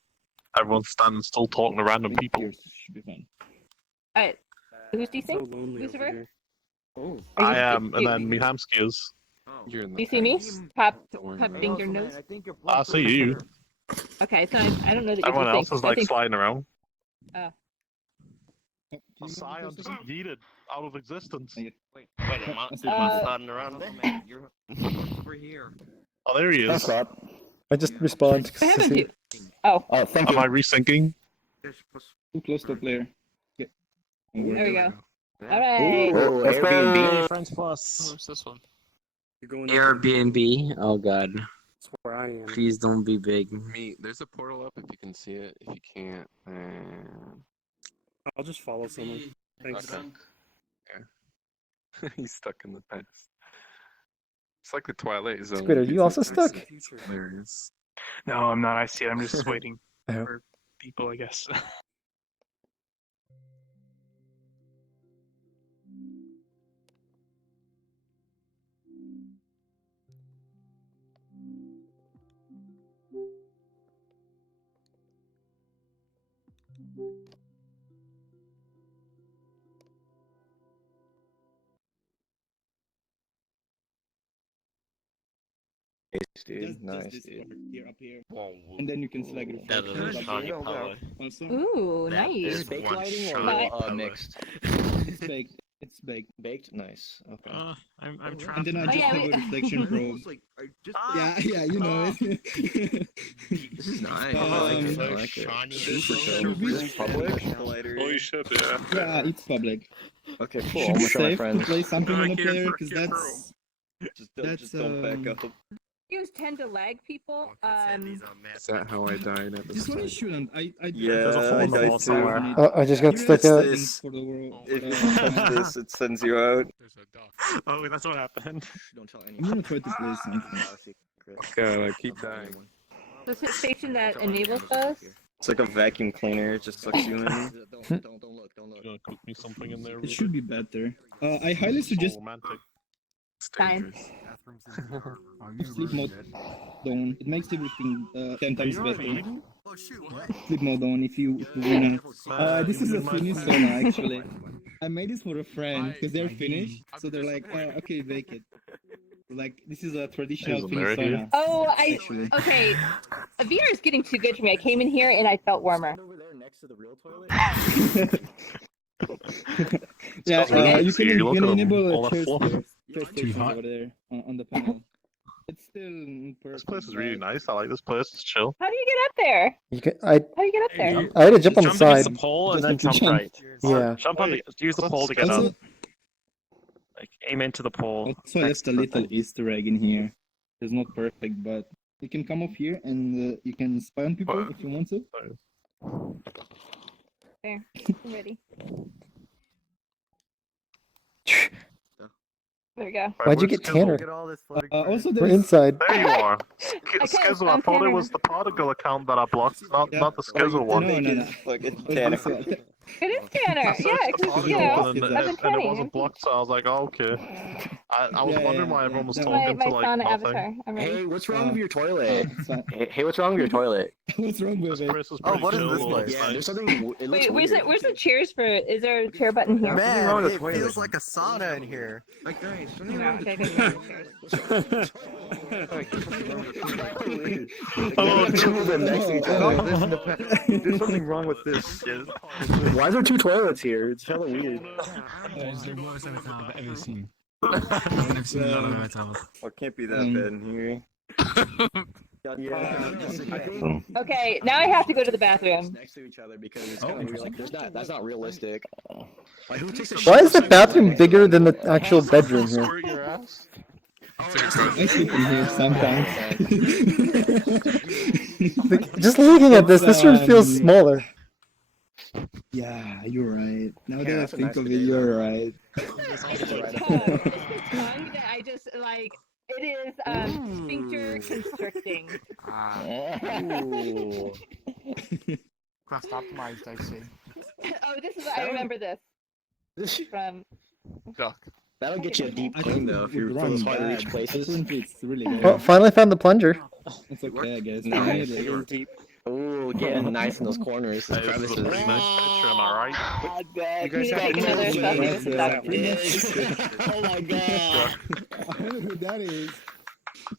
Everyone's standing still talking to random people. Yours should be fine. Alright, who's So desync? lonely Lucifer? over here. Oh. Are I you- am, and then Mihamsky is. You're in Do the you see me? past. Popping worry your nose. I see you. Okay, so I don't know that you Everyone else desync. is I like think. sliding around. Oh. Sion just yeeted out of existence. Wait, am I sliding around there? You're over here. Oh, there he is. Thanks, Rob. I just respond. What to happened see. to? Oh, Oh, thank Am you. I resyncing? Too close to a player. Yeah. there we go. Alright. Oh, Let's play Airbnb. Friends Plus. Where's this one? You're going Airbnb. Oh god. That's where I am. Please don't be big. There's a portal up if you can see it. If you can't, I'll just follow someone. Thanks. Okay. Yeah. He's stuck in the past. It's like the Twilight Zone. Squid, are you also stuck? Hilarious. No, I'm not. I see it. I'm just waiting Oh. for people, I guess. Dude, nice, dude. Here, up here. And then you can select it. That is a shiny power. Ooh, That nice. is Baked one lighting shiny or power. mixed? It's baked. It's baked. Baked? Nice. Okay. I'm trying. And then I Oh, just yeah, have we- a reflection probe. Yeah, you know it. This is nice. Um, I like it. I So like it. shiny. Super Should chill. we- Is this public? Holy shit, yeah. Yeah, it's public. Okay, cool. Should I'm be gonna show my safe to friends. play something No, I on the can't player for- because can't that's Don't back up. Views tend to lag people. Is that how I died at the this one start? you shouldn't. I Yeah, There's a hole in the I wall died somewhere. too. Oh, I just got You stuck know, out. settings for the world. If you touch this, it sends you out. Oh, that's what happened. Don't tell I'm anyone. gonna try to play something. Okay, I keep dying. The station that enables us. It's like a vacuum cleaner. It just sucks you in. Hmm? Don't look. Don't look. You gonna cook me something in there? It should be better. I highly suggest romantic. It's Fine. dangerous. sleep mode on. It makes everything 10 times better. Oh shoot, what? Sleep mode on if you wanna. This is a Finnish sauna actually. I made this for a friend because they're Finnish, so they're like, okay, bake it. Like this is a traditional There's a Finnish mirror here. sauna. Oh, Actually. okay. A VR is getting too good for me. I came in here and I felt warmer. Over there next to the real toilet. Yeah, Okay. you See, can, you you look can at 'em, enable all a that chair fluff. chair Too station hot. over there on the panel. It's still perfect. This place is really nice. I like this place. It's chill. How do you get up there? You can, I How do you get up there? I had to jump on the Jump side. against the pole and Just then have to jump jump. right. Yeah. Jump on the. Use the pole to get Also, up. Like aim into the pole. also I next left a to the little thing. Easter egg in here. It's not perfect, but you can come up here and you can spy on people if you want to. There. I'm ready. There we go. Why'd you get Tanner? Also, We're there's inside. There you are. Okay, Skizzle, I I'm thought it Tanner. was the Particle account that I blocked, not the Skizzle one. no. Fucking It's Tanner. this one. It is Tanner. I searched Yeah, the because Particle you know, one I've been and it Tanning. wasn't blocked, so I was like, oh, okay. I was Yeah, wondering yeah, why yeah. everyone was No. talking My to like sauna nothing. avatar. I'm ready. Hey, what's wrong with your toilet? It's fine. Hey, what's wrong with your toilet? What's wrong with This it? place is Oh, pretty what is chill. this though. place? It's Yeah, nice. there's something. It looks Wait, weird. where's the chairs for? Is there a chair button here? Man, it feels like a sauna in here. Like, guys, No, okay, good. There's something wrong with this. Why are there two toilets here? It's hella weird. That is the worst avatar I've ever seen. I've never seen a lot of avatars. Oh, it can't be that bad in here. Yeah. Okay, now I have to go to the bathroom. Next to each other because it's kind of weird. Like, that's not realistic. Like, who takes a Why shit is the outside bathroom toilet? bigger than the actual bedroom here? Squirt your ass? I sleep in here sometimes. Just looking at this room feels smaller. Yeah, you're right. Now Yeah, that I that's a think nice of it, video. you're right. It's the tongue. It's the tongue that I just like. It is sphincter constricting. Ooh. Quest optimized, I see. Oh, this is. I remember this from. Duck. That'll get you a deep clean though if you're for those hard to reach places. It's really good. Well, finally found the plunger. It's okay, I guess. Nice. I need it. Ooh, getting nice in those corners. Hey, Those this is a crevices. pretty nice picture, am I right? You guys Take another have Oh my god. I don't know who that is.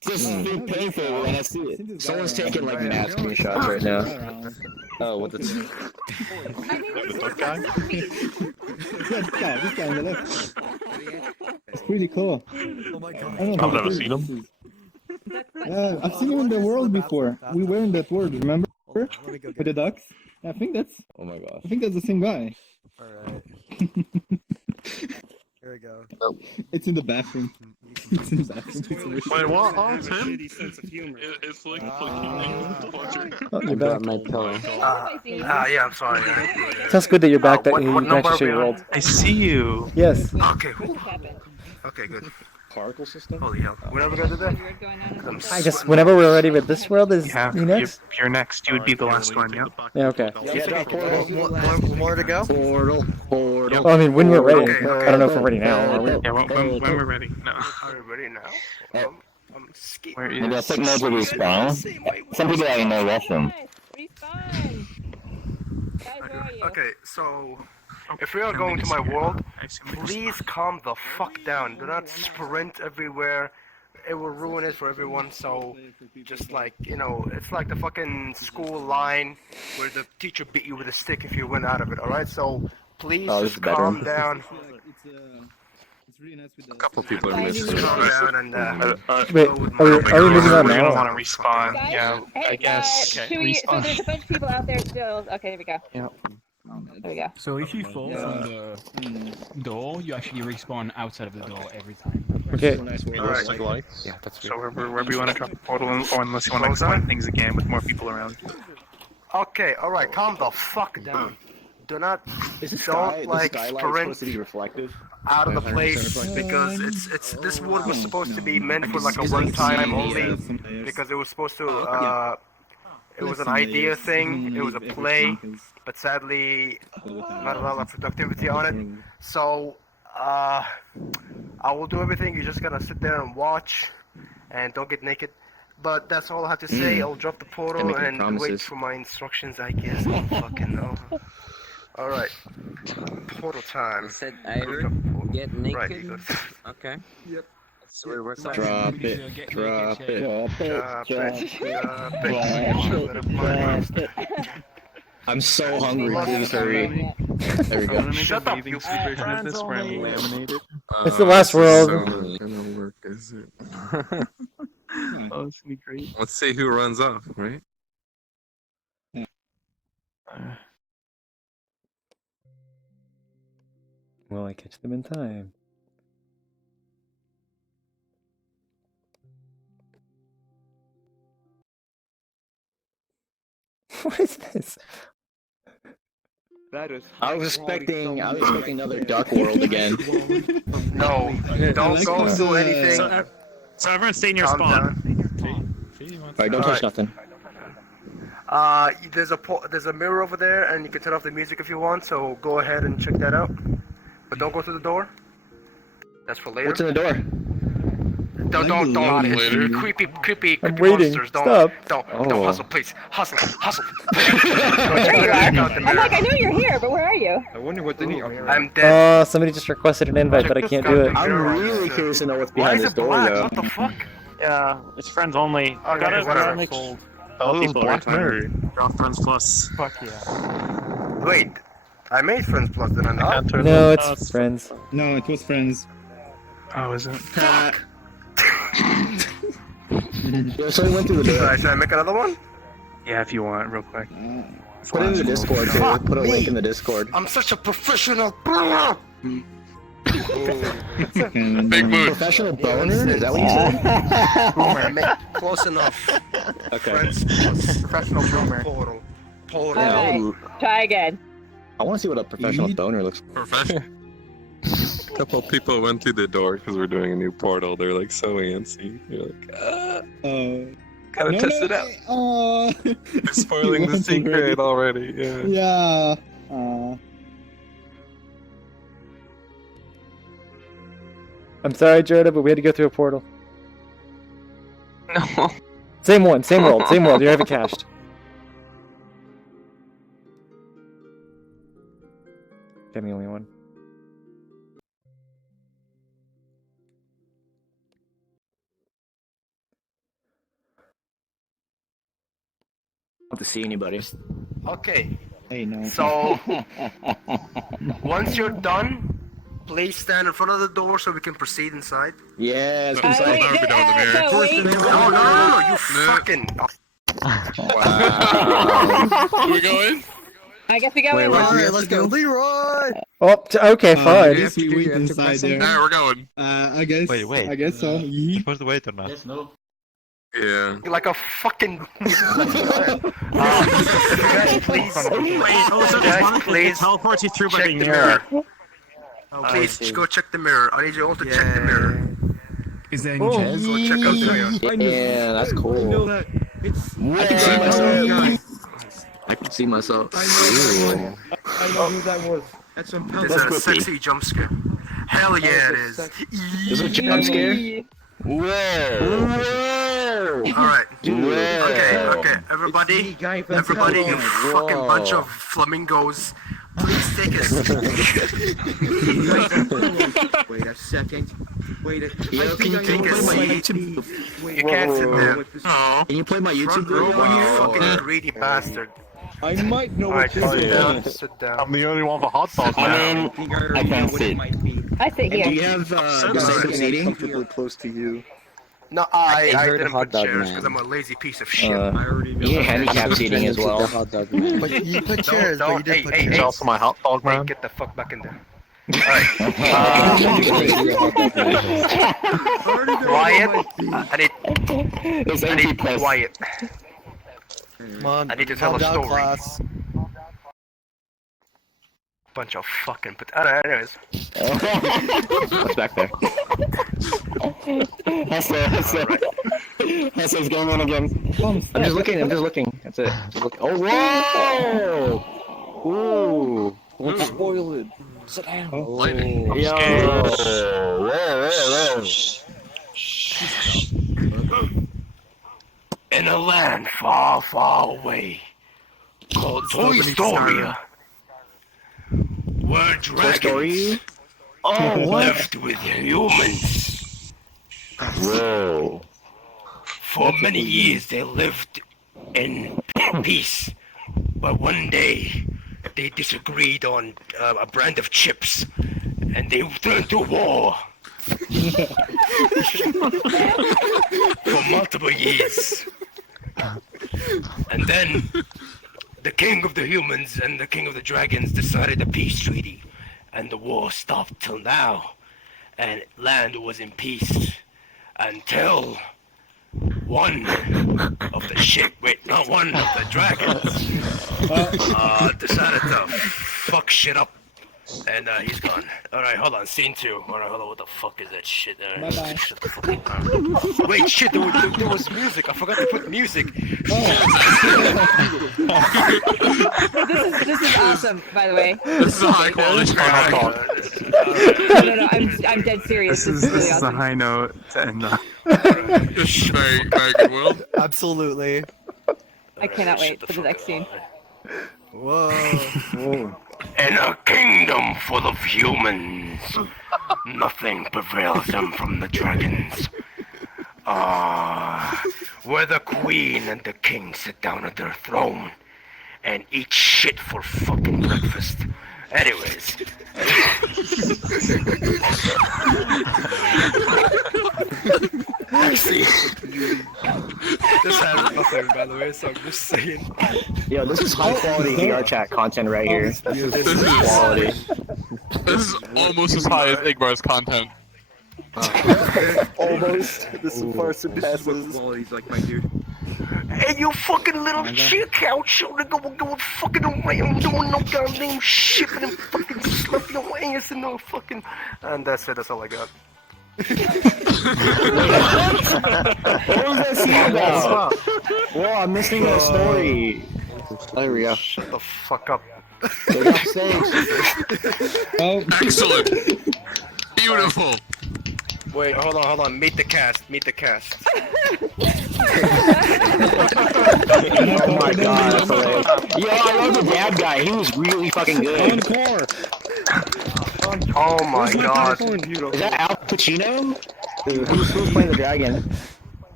Just feel painful when I see it. Someone's taking like mad screenshots right now. Oh, what the? The duck guy? Yeah, this guy on the left. It's pretty cool. Oh my god. I don't know I've how never cool seen this him. is. Yeah, I've seen him in the world before. We were in that world, remember? With the ducks? I think that's Oh my gosh. the same guy. Alright. Here we go. It's in the bathroom. It's in the bathroom. Wait, what? Oh, Tim? Shitty sense of humor. It's like You're back. my pillow. Yeah, I'm sorry. Sounds good that you're back. That What you can number actually show are we your on? world. I see you. Yes. Okay. Okay, good. Particle system? Holy hell. We're never gonna do that? I guess whenever we're ready with this world, is Yeah, you next? you're next. You would be the last one, yeah. Yeah. Okay. More to go? Portal. Oh, I mean, when we're ready. I don't know if we're ready now. Are we? Yeah, when we're ready. No. Are we ready now? I'm scared. Where Maybe I'll is... take notes of respawn. Some people are in the restroom. Okay, so if we are going to my world, please calm the fuck down. Do not sprint everywhere. It will ruin it for everyone. So just like, you know, it's like the fucking school line where the teacher beat you with a stick if you went out of it. All right, so please just calm down. It's really nice with the. A couple people are missing. Calm down and Wait, are we moving on We're gonna now? want to respawn. Guys, Yeah, hey, I guess. should we, so Respawn. there's a bunch of people out there still. Okay, there we go. Yeah. There we go. So if you fall from the door, you actually respawn outside of the door every time. Okay. Alright. Yeah, that's so wherever you want to drop the portal, or unless you want to explain things again with more people around. Okay, alright, calm the fuck down. Do not, don't like sprint to be reflective. out of the place because it's this world was supposed to be meant for like a one time only because it was supposed to it was an idea thing, it was a play, but sadly not a lot of productivity on it. So I will do everything. You're just gonna sit there and watch and don't get naked. But that's all I have to say. I'll drop the portal and wait for my instructions, I guess. I don't fucking know. Alright. Portal time. Said I heard get naked. Right, you good. Okay. Yep. So we're Drop it. Drop it. I'm so hungry. Please hurry. There we go. Shut up, you version of this where I'm laminated. It's the last world. So gonna work, is it? Oh, this would be great. Let's see who runs off, right? Will I catch them in time? What is this? I was expecting another Duck World again. No, don't go do anything. So everyone stay in your Calm spawn. Alright, don't touch nothing. There's a mirror over there, and you can turn off the music if you want. So go ahead and check that out. But don't go through the door. That's for later. What's in the door? Don't. Later. It's creepy I'm waiting. monsters. Stop. Don't hustle, please. Hustle. There you are. I'm like, I know you're here, but where are you? I wonder what they need. I'm dead. Somebody just requested an invite, but I can't do it. I'm really curious to know what's Why behind is this it door, black? though. What the fuck? Yeah, it's friends only. Okay, Gotta whatever. make Oh, all this is people Black Mirror. You're on friends plus. Fuck yeah. Wait, I made Friends Plus, did I not? No, it's friends. No, it was friends. Oh, is it? Fuck! Yeah, so we went through the door. Should I make another one? Yeah, if you want, real quick. Put it in the Discord, too. Fuck Put a link me. in the Discord. I'm such a professional player! Big mood. Professional boner? Is that what you said? Close enough. Okay. Friends Plus. Professional boomer. Portal. Alright, try again. I want to see what a professional boner looks like. Professional. A couple people went through the door because we're doing a new portal. They're like so antsy. They're like, gotta test it out. Oh. They're spoiling the secret already. Yeah. Yeah. I'm sorry, Joda, but we had to go through a portal. No. Same one, same world, same world. You have it cached. I'm the only one. To see anybody. Okay, Hey, no. so once you're done, please stand in front of the door so we can proceed inside. Yeah, it's Wait, No, you fucking. Wow. Are we going? I guess we go in. Alright, let's go, Leroy! Oh, okay, fine. I guess we wait inside there. Alright, we're going. I guess. Wait. I guess so. You're supposed to wait or not? Yes, no. Yeah. Like a fucking. If you guys please. Guys, please. Teleports you through by Check being the here. mirror. Please go check the mirror. I need you all to check the mirror. Is there any chance? Go check out the mirror. Yeah, that's cool. I know that. It's. I can see myself. I I can see myself. know who that was. That's from It's a sexy jump scare. Hell yeah, it is. Is it a jump scare? Whoa! Alright. Whoa. Okay, everybody, you fucking bunch of flamingos, please take a seat. Wait a second. Wait a Can you take a seat? You can't sit there. Can you play my YouTube Front row, video on you here? fucking greedy bastard. I might know Alright, what sit this down, is. sit down. I'm the only one for hot dogs I now. mean, I can't sit. I sit Do here. you have disabled seating? Comfortably close to you. No, I heard didn't hot put dog chairs man. because I'm a lazy piece of shit. You get handicap seating as well. But you put chairs, but you did put Hey, It's also my hot dog, hey, man. get the fuck back in there. Alright. Quiet. It's I 80 need plus. quiet. Come on, I need to tell a calm down, story. class. Bunch of fucking anyways. What's back there? Hustler's going on again. I'm just looking. That's it. Oh, whoa! Ooh. Don't spoil it. Sit down. Yo. In a land far, far away, called Toy Story, where dragons lived with humans. Whoa. For many years they lived in peace, but one day they disagreed on a brand of chips, and they turned to war. For multiple years. And then the king of the humans and the king of the dragons decided a peace treaty, and the war stopped till now, and land was in peace until one of the dragons decided to fuck shit up. And he's gone. Alright, hold on, scene 2. Alright, hold on, what the fuck is that shit? Bye-bye. Shut the fuck up. Wait, shit, there was music. I forgot to put music. This is awesome, by the way. This is a high quality stream. No, I'm dead serious. This is really This is a awesome. high note to end on. Very, very good, Will. Absolutely. I cannot wait for the next scene. Whoa. In a kingdom full of humans, nothing prevails them from the dragons. Where the queen and the king sit down at their throne and eat shit for fucking breakfast. Anyways. Actually, this has nothing, by the way, so I'm just saying. Yo, this is high quality VRChat content right here. This is quality. This is almost as high as Igbar's content. Almost. This is far surpasses. Quality's like my dude. Hey, you fucking little chick couch, you're going fucking around doing no goddamn shit and fucking slap your ass and no fucking. And that's it, that's all I got. What was that scene about? Whoa, I'm missing a story. There we go. Shut the fuck up. They got stage. Oh, Excellent. Beautiful. Wait, hold on. Meet the cast. Oh my god, that's hilarious. Yo, I love the dad guy. He was really fucking good. encore. Oh my god. Is that Al Pacino? Who's playing the dragon?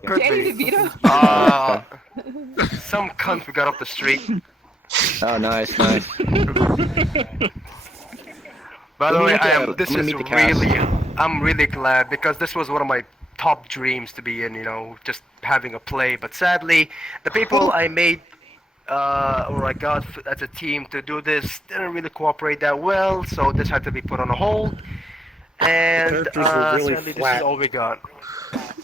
Danny DeVito? Some cunt we got off the street. Oh, nice. By the way, cast. I'm really glad because this was one of my top dreams to be in, just having a play. But sadly, the people I made or I got as a team to do this didn't really cooperate that well, so this had to be put on a hold. And Characters were really sadly, this flat. is all we got.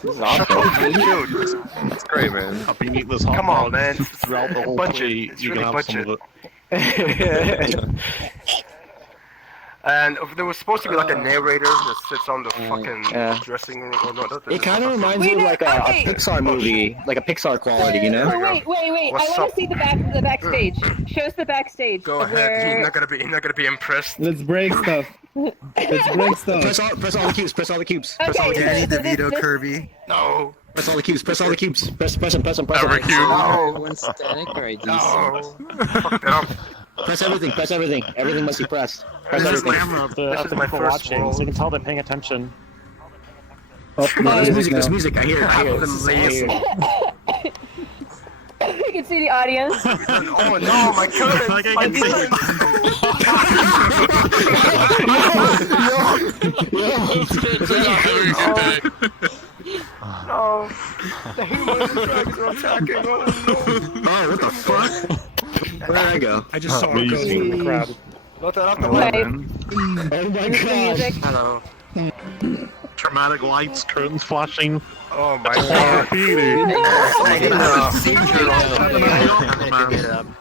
This is Shut awesome. up, dude. That's great, man. Hope you eat this hot Come on, dog man. throughout the whole Budget. plate. It's You really can have some of budget. it. And there was supposed to be like a narrator that sits on the fucking yeah. dressing room. Or no, It kind of reminds me of like a Pixar movie, like a Pixar quality, you know? Oh, wait. What's I want up? to see the backstage. Show us the backstage. Go of ahead. Where... You're not gonna be impressed. Let's break stuff. Let's break stuff. Press all the cubes. Press all the cubes. Okay, Press all the cubes. Danny DeVito, Kirby. No. Press all the cubes. Press all the cubes. Press them. Press them. Every cube. No. One's static or ID? No. Fuck that up. Press everything. Press everything. Everything must be pressed. Press This is everything. my- This is my people first watching, world. so you can tell they're paying attention. Oh, There's music. now. There's music. I hear it. I hear it. Them I hear it. You can see the audience. Oh no, my goodness! My No! The human drugs are attacking! Oh no! Oh, what the fuck? Where did I go? I just saw a ghost from the crowd. Not that Okay. Oh my Here's the god. music. Hello. Dramatic lights, curtains flashing. Oh my god. I didn't have a seizure on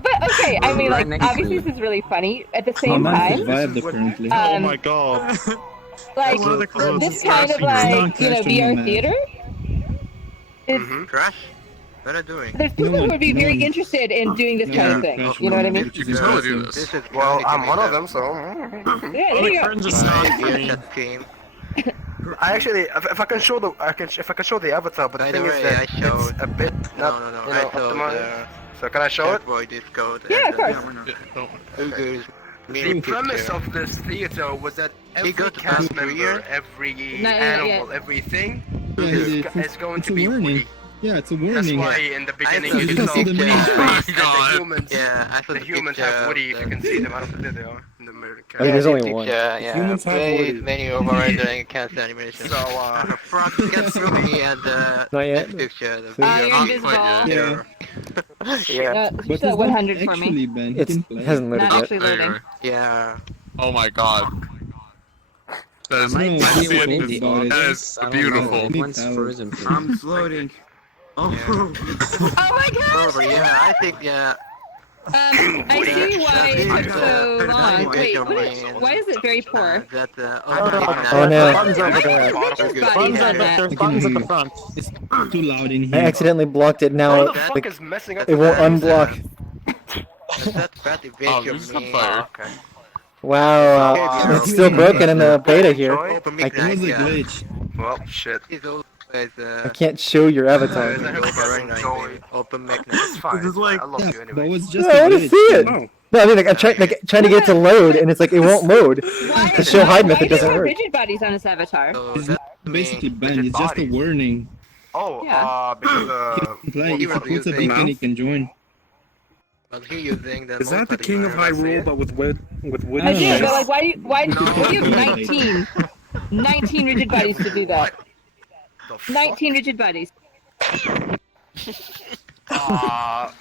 But okay, I mean, Right like, next to obviously you. this is really funny. At the How same much time, survived currently? Oh my god. like, this kind of like, you know, VR theater is. Crash? What are you doing? There's people who would be very interested in doing this kind of thing. You know what I mean? You can totally do this. Well, I'm one of them, so. Yeah, there you go. Curtains just start. VRChat game. I actually, if I can show the, if I can show the avatar, but the By thing the is way, that I showed. it's a bit not, No. you know, I showed. optimized. So can I show it? Boy, this code. Yeah, of course. Google's The premise of this theater was that every got the cast past member, year? every No, animal, everything Yeah, is going it's to a be warning. Woody. Yeah, it's a That's warning. why in the beginning saw you the saw picture. the humans. Yeah, I saw The the humans picture have Woody, if of you can see them. I don't think they are in the I mean, there's only one. Yeah, Humans have play Woody. menu overriding cancel animation. So, the front gets through me and Not the yet. next picture. The You're video. invisible. Yeah. Yeah. But Show it's that not 100 for actually me. Ben. He It can play. hasn't loaded Not yet. actually loading. Yeah. Oh my god. That is, No, I I see don't it. know about it. That is beautiful. One's frozen. I'm floating. Oh my gosh! Over, yeah, I think, yeah. I see why it took so long. Wait, why is it very poor? That, Oh no. Fun's over there. Bodies Fun's on over that. there. Fun's at the front. It's too loud in I here. accidentally blocked it. How Now the fuck like, is messing up? it won't unblock. That bad Oh, evasion there's some me. fire. Okay. Wow, it's still broken in the beta here. Open I- mic It was a yeah. glitch. Well, shit. It's always, I can't show your avatar. Open mic. It's fine. This is like- I love Yeah, you that anyway. was just No, I a want to glitch. see it. No. No, I mean, like, I'm trying to get it to load, and it's like it won't load. Why, The show hide method why do you doesn't have work. rigid bodies on his avatar? So It's that not basically Ben. Rigid It's just a bodies. warning. Oh, Yeah. because He can play. If you he were puts a using beacon, he mouse? can join. But he using the Is that the multi- King of Hyrule, but with wood? With wood? I do, Yes. but like, why do you have 19 rigid bodies to do that? the fuck? 19 rigid bodies.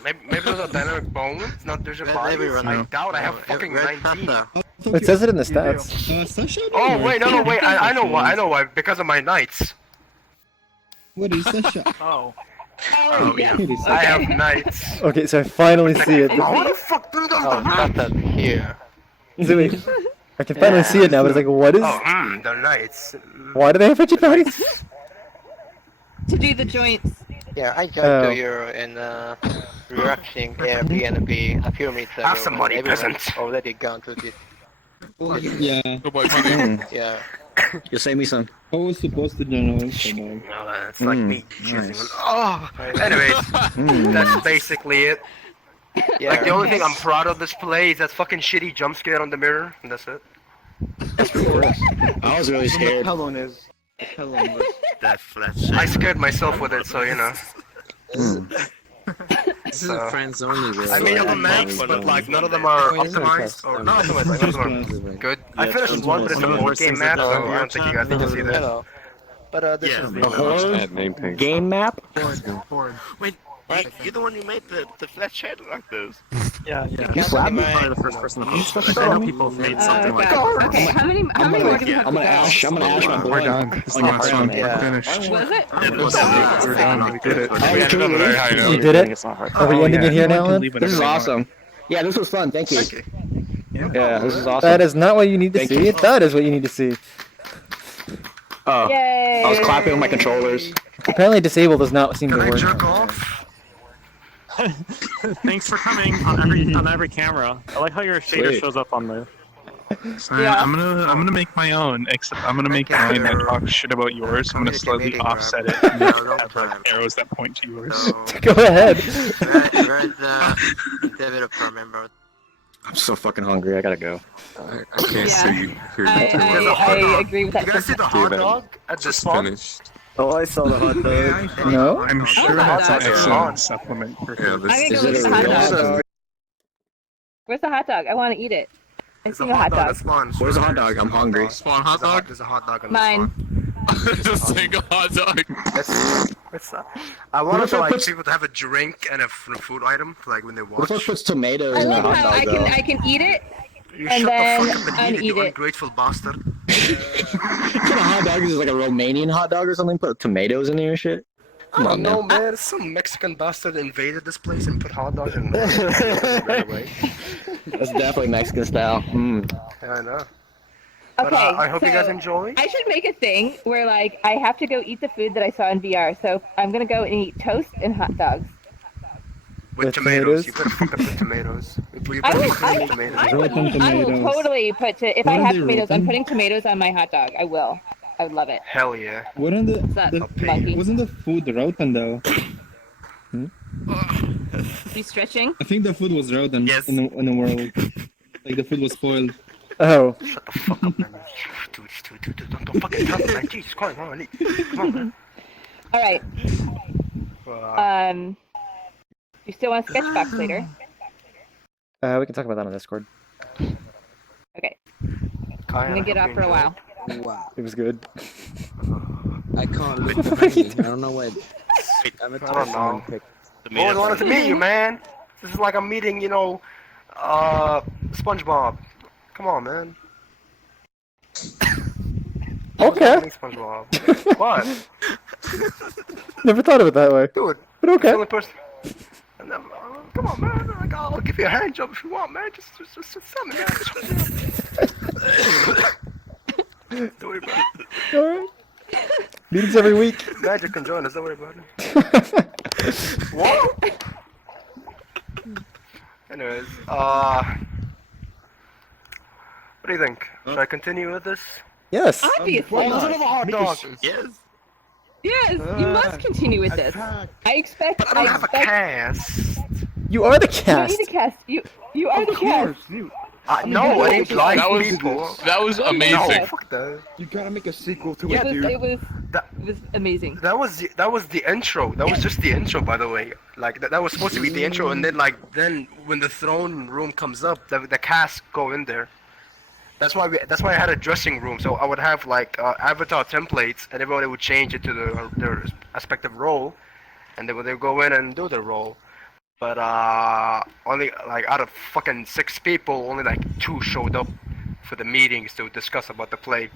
Maybe there's a dynamic bone. It's not there's a Red body. everyone I now. doubt I have fucking Red 19. Panda. It says it in the stats. Sasha? Oh wait, no, wait. I know why. I know why. Because of my knights. What is Sasha? Oh. Oh, yeah. What is I Sasha? have knights. Okay, so I finally see it. How the fuck do them? Oh, not that here. So wait, I can finally see it now, but it's like, what is? Oh, the knights. Why do they have rigid bodies? To do the joints. Yeah, I jumped Oh. to your in reaction Airbnb a few minutes ago. Have some money, and everyone's peasant. already gone to this. Yeah. Good boy, money. Yeah. You save me some. I was supposed to know. So no. No, that's like me choosing. nice. Oh, anyways, that's basically it. Yeah. Like the only thing I'm proud of this play is that fucking shitty jump scare on the mirror, and that's it. I was really scared. That flat I scared myself with it, so you know. This is a friends only world. I made all the maps, but like none of them are optimized or not optimized. Like, none of them are good. I finished one, but it's a board game map, so I don't think you guys need to see that. Hello. But this is A horror Add name tags. game map? Board. Wait, You're the one who made the flesh head like this. Yeah. You slapped me? Probably the first person to post it. I know people have made something like that. Okay, how many more do we have to I'm gonna ash my We're blood done. It's the on your last crown. one. We're finished. Was it? We're done. We did it. Oh, We ended up at a high note. You did it? It's not hard. Are we ending it here now, Alan? This is awesome. Yeah, this was fun. Thank you. Yeah, this is awesome. That is not what you need to Thank see. you. That is what you need to see. Oh, Yay! I was clapping with my controllers. Apparently disable does not seem to work. Thanks for coming on every camera. I like how your shader Sweet. shows up on there. Yeah. I'm gonna make my own, except I'm gonna make mine that talks shit about yours. I'm gonna slightly offset it and have like arrows that point to yours. Go ahead. Where's the developer member? I'm so fucking hungry. I gotta go. Okay, so you I agree with that. You guys see the hot dog at the just spawn? finished. Oh, I saw the hot dog. No? I'm sure that's an excellent supplement for Yeah, I'm gonna this go Is with it the a hot real hot dog. dog? Where's the hot dog? I want to eat it. I There's see a the hot dog. at spawn. Where's the hot dog? I'm hungry. spawn hot dog. There's a hot dog on the Mine. spawn. Just single hot dog. What's that? I wanted if to I like put- people to have a drink and a food item, like when they What if I watch. put tomatoes I in a love hot how dog, though? I can eat it You and shut then the fuck up and eat it, you uneat it. ungrateful bastard. Put a hot dog, is it like a Romanian hot dog or something? Put tomatoes in there and shit? I Come don't on, know, man. man. Some Mexican bastard invaded this place and put hot dogs in it. Anyway, That's definitely Mexican style. Mm. yeah, I know. But, Okay, I hope you guys so enjoy. I should make a thing where like I have to go eat the food that I saw in VR. So I'm gonna go and eat toast and hot dogs. With tomatoes. You better fuck up the tomatoes. You I better would, fuck up the tomatoes. I will totally put if What I are have they tomatoes, I'm rotten? putting tomatoes on my hot dog. I will. I would love it. Hell yeah. Wasn't What's that, the monkey? wasn't the food rotten though? You stretching? I think the food was rotten Yes. in the world. Like the food was spoiled. Oh. Shut the fuck up, man. Dude, don't fucking tell me, man. Jesus Christ, man. Come on, man. All right. You still want a sketch box later? We can talk about that on Discord. Okay. I'm gonna get off for a while. Wow. It was good. I can't look behind me. I don't know why. I'm a I don't know. pick. I always wanted to meet you, man. This is like I'm meeting, SpongeBob. Come on, man. Okay. I'm meeting SpongeBob. What? Never thought of it that way. Dude. But okay. The only person. And then, come on, man. Like, I'll give you a hand job if you want, man. Just tell me, man. Don't worry about it. Alright. Meetings every week. Magic can join us. Don't worry about it. What? Anyways, what do you think? Should I continue with this? Yes. Obviously. Oh, son of a hot dog. Yes. Yes, you must continue with this. I expect. But I don't have a cast. You are the You don't cast. need a cast. You are the cast. No, I didn't like That was- people. that was amazing. No, fuck that. You gotta make a sequel to It it, dude. was amazing. That was the intro. That was just the intro, by the way. Like that was supposed to be the intro, and then when the throne room comes up, the cast go in there. That's why I had a dressing room, so I would have like avatar templates, and everybody would change it to their respective role, and they would go in and do their role. But only like out of fucking 6 people, only like 2 showed up for the meetings to discuss about the play.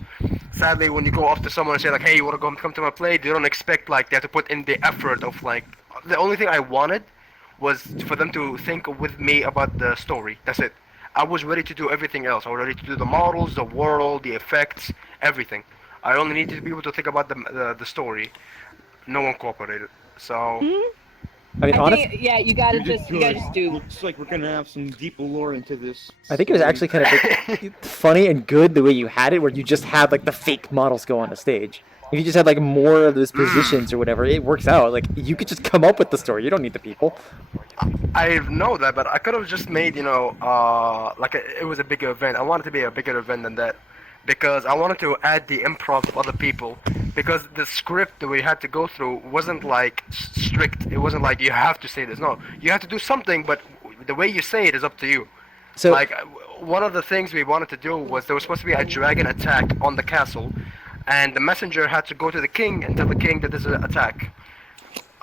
Sadly, when you go up to someone and say like, "Hey, you wanna come to my play?" They don't expect like they have to put in the effort of like. The only thing I wanted was for them to think with me about the story. That's it. I was ready to do everything else. I was ready to do the models, the world, the effects, everything. I only needed to be able to think about the story. No one cooperated. So. I mean, honestly, think, yeah, you gotta just do. Looks like we're gonna have some deep lore into this. I think it was actually kind of like, funny and good the way you had it, where you just had like the fake models go on the stage. If you just had like more of those positions or whatever, it works out. Like you could just come up with the story. You don't need the people. I know that, but I could have just made, it was a bigger event. I wanted to be a bigger event than that, because I wanted to add the improv of other people. Because the script that we had to go through wasn't like strict. It wasn't like you have to say this. No, you have to do something, but the way you say it is up to you. So, like one of the things we wanted to do was there was supposed to be a dragon attack on the castle, and the messenger had to go to the king and tell the king that there's an attack.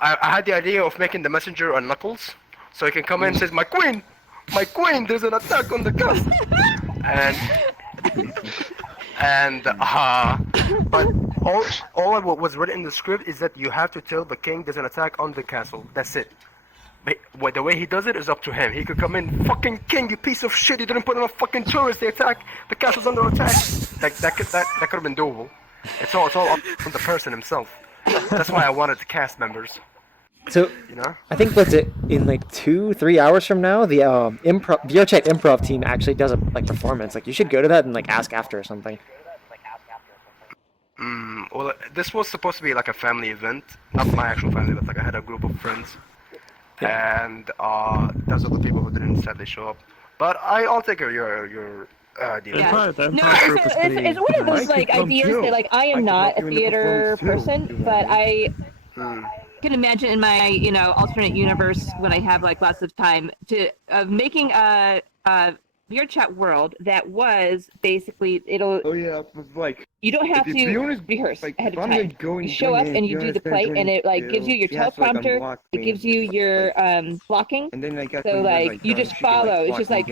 I had the idea of making the messenger a Knuckles, so he can come in and says, my queen, there's an attack on the castle, but all what was written in the script is that you have to tell the king there's an attack on the castle. That's it. But the way he does it is up to him. He could come in, fucking king, you piece of shit. You didn't put enough fucking tourists. They attack. The castle's under attack. Like that could have been doable. It's all on the person himself. That's why I wanted the cast members. So, You know? I think what's it in like 2-3 hours from now, the VRChat improv team actually does a performance. Like you should go to that and like ask after or something. Well, this was supposed to be like a family event, not my actual family, but like I had a group of friends, and those are the people who didn't sadly show up. But I'll take your idea. Yeah. No, it's one of those like ideas that like I am not a theater person, but I can imagine in my alternate universe when I have like lots of time of making a VRChat world that was basically it'll. Oh yeah, like you don't have to rehearse ahead of time. You show up and you do the play, and it like gives you your teleprompter. It gives you your blocking. And then so like you just follow. It's just like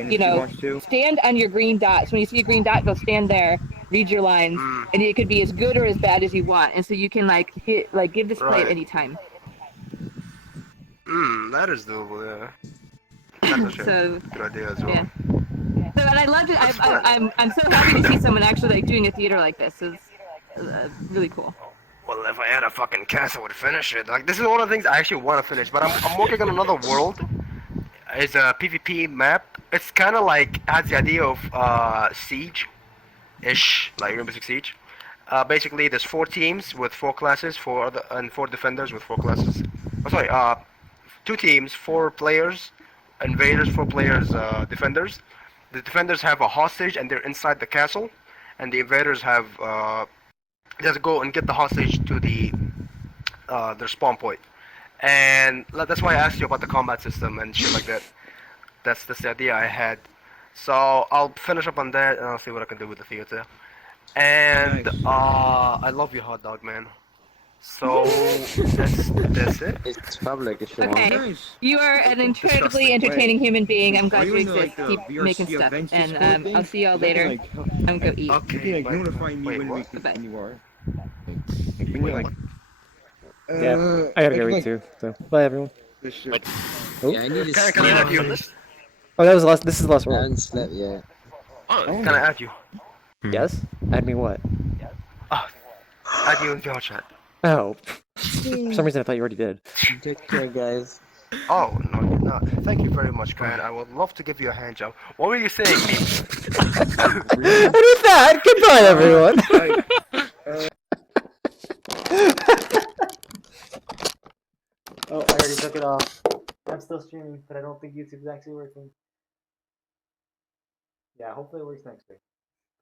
stand on your green dots. When you see a green dot, go stand there, read your lines, and it could be as good or as bad as you want. And so you can give this play at any time. That is doable. Yeah. That's a good idea as well. Yeah. So, and I loved it. I'm so happy to see someone actually like doing a theater like this. It's really cool. Well, if I had a fucking cast, I would finish it. Like this is one of the things I actually want to finish. But I'm working on another world. It's a PvP map. It's kind of like has the idea of Siege-ish, like Rainbow Six Siege. Basically, there's 4 teams with 4 classes, and 4 defenders with 4 classes. Oh, sorry, 2 teams, 4 players, invaders, 4 players, defenders. The defenders have a hostage and they're inside the castle, and the invaders have they have to go and get the hostage to their spawn point. And that's why I asked you about the combat system and shit like that. That's the idea I had. So I'll finish up on that and I'll see what I can do with the theater. And I love you, hot dog man. So that's it. It's public if you Okay, want. you are an incredibly entertaining human being. I'm glad you exist. Keep making stuff, and I'll see y'all later. I'm gonna go eat. Okay, like notify me when you are. Like when you're like. Yeah, I gotta go eat too. So bye everyone. Yeah, I need to sleep. Can I add you? Oh, that was the last. This is the last I one. haven't slept yet. Can I add you? Yes. Add me what? Add you in VRChat. Oh. For some reason I thought you already did. Take care, guys. Oh, no, you're not. Thank you very much, Karen. I would love to give you a hand job. What were you saying, And with that, goodbye, everyone. Oh, I already took it off. I'm still streaming, but I don't think YouTube's actually working. Yeah, hopefully it works next week.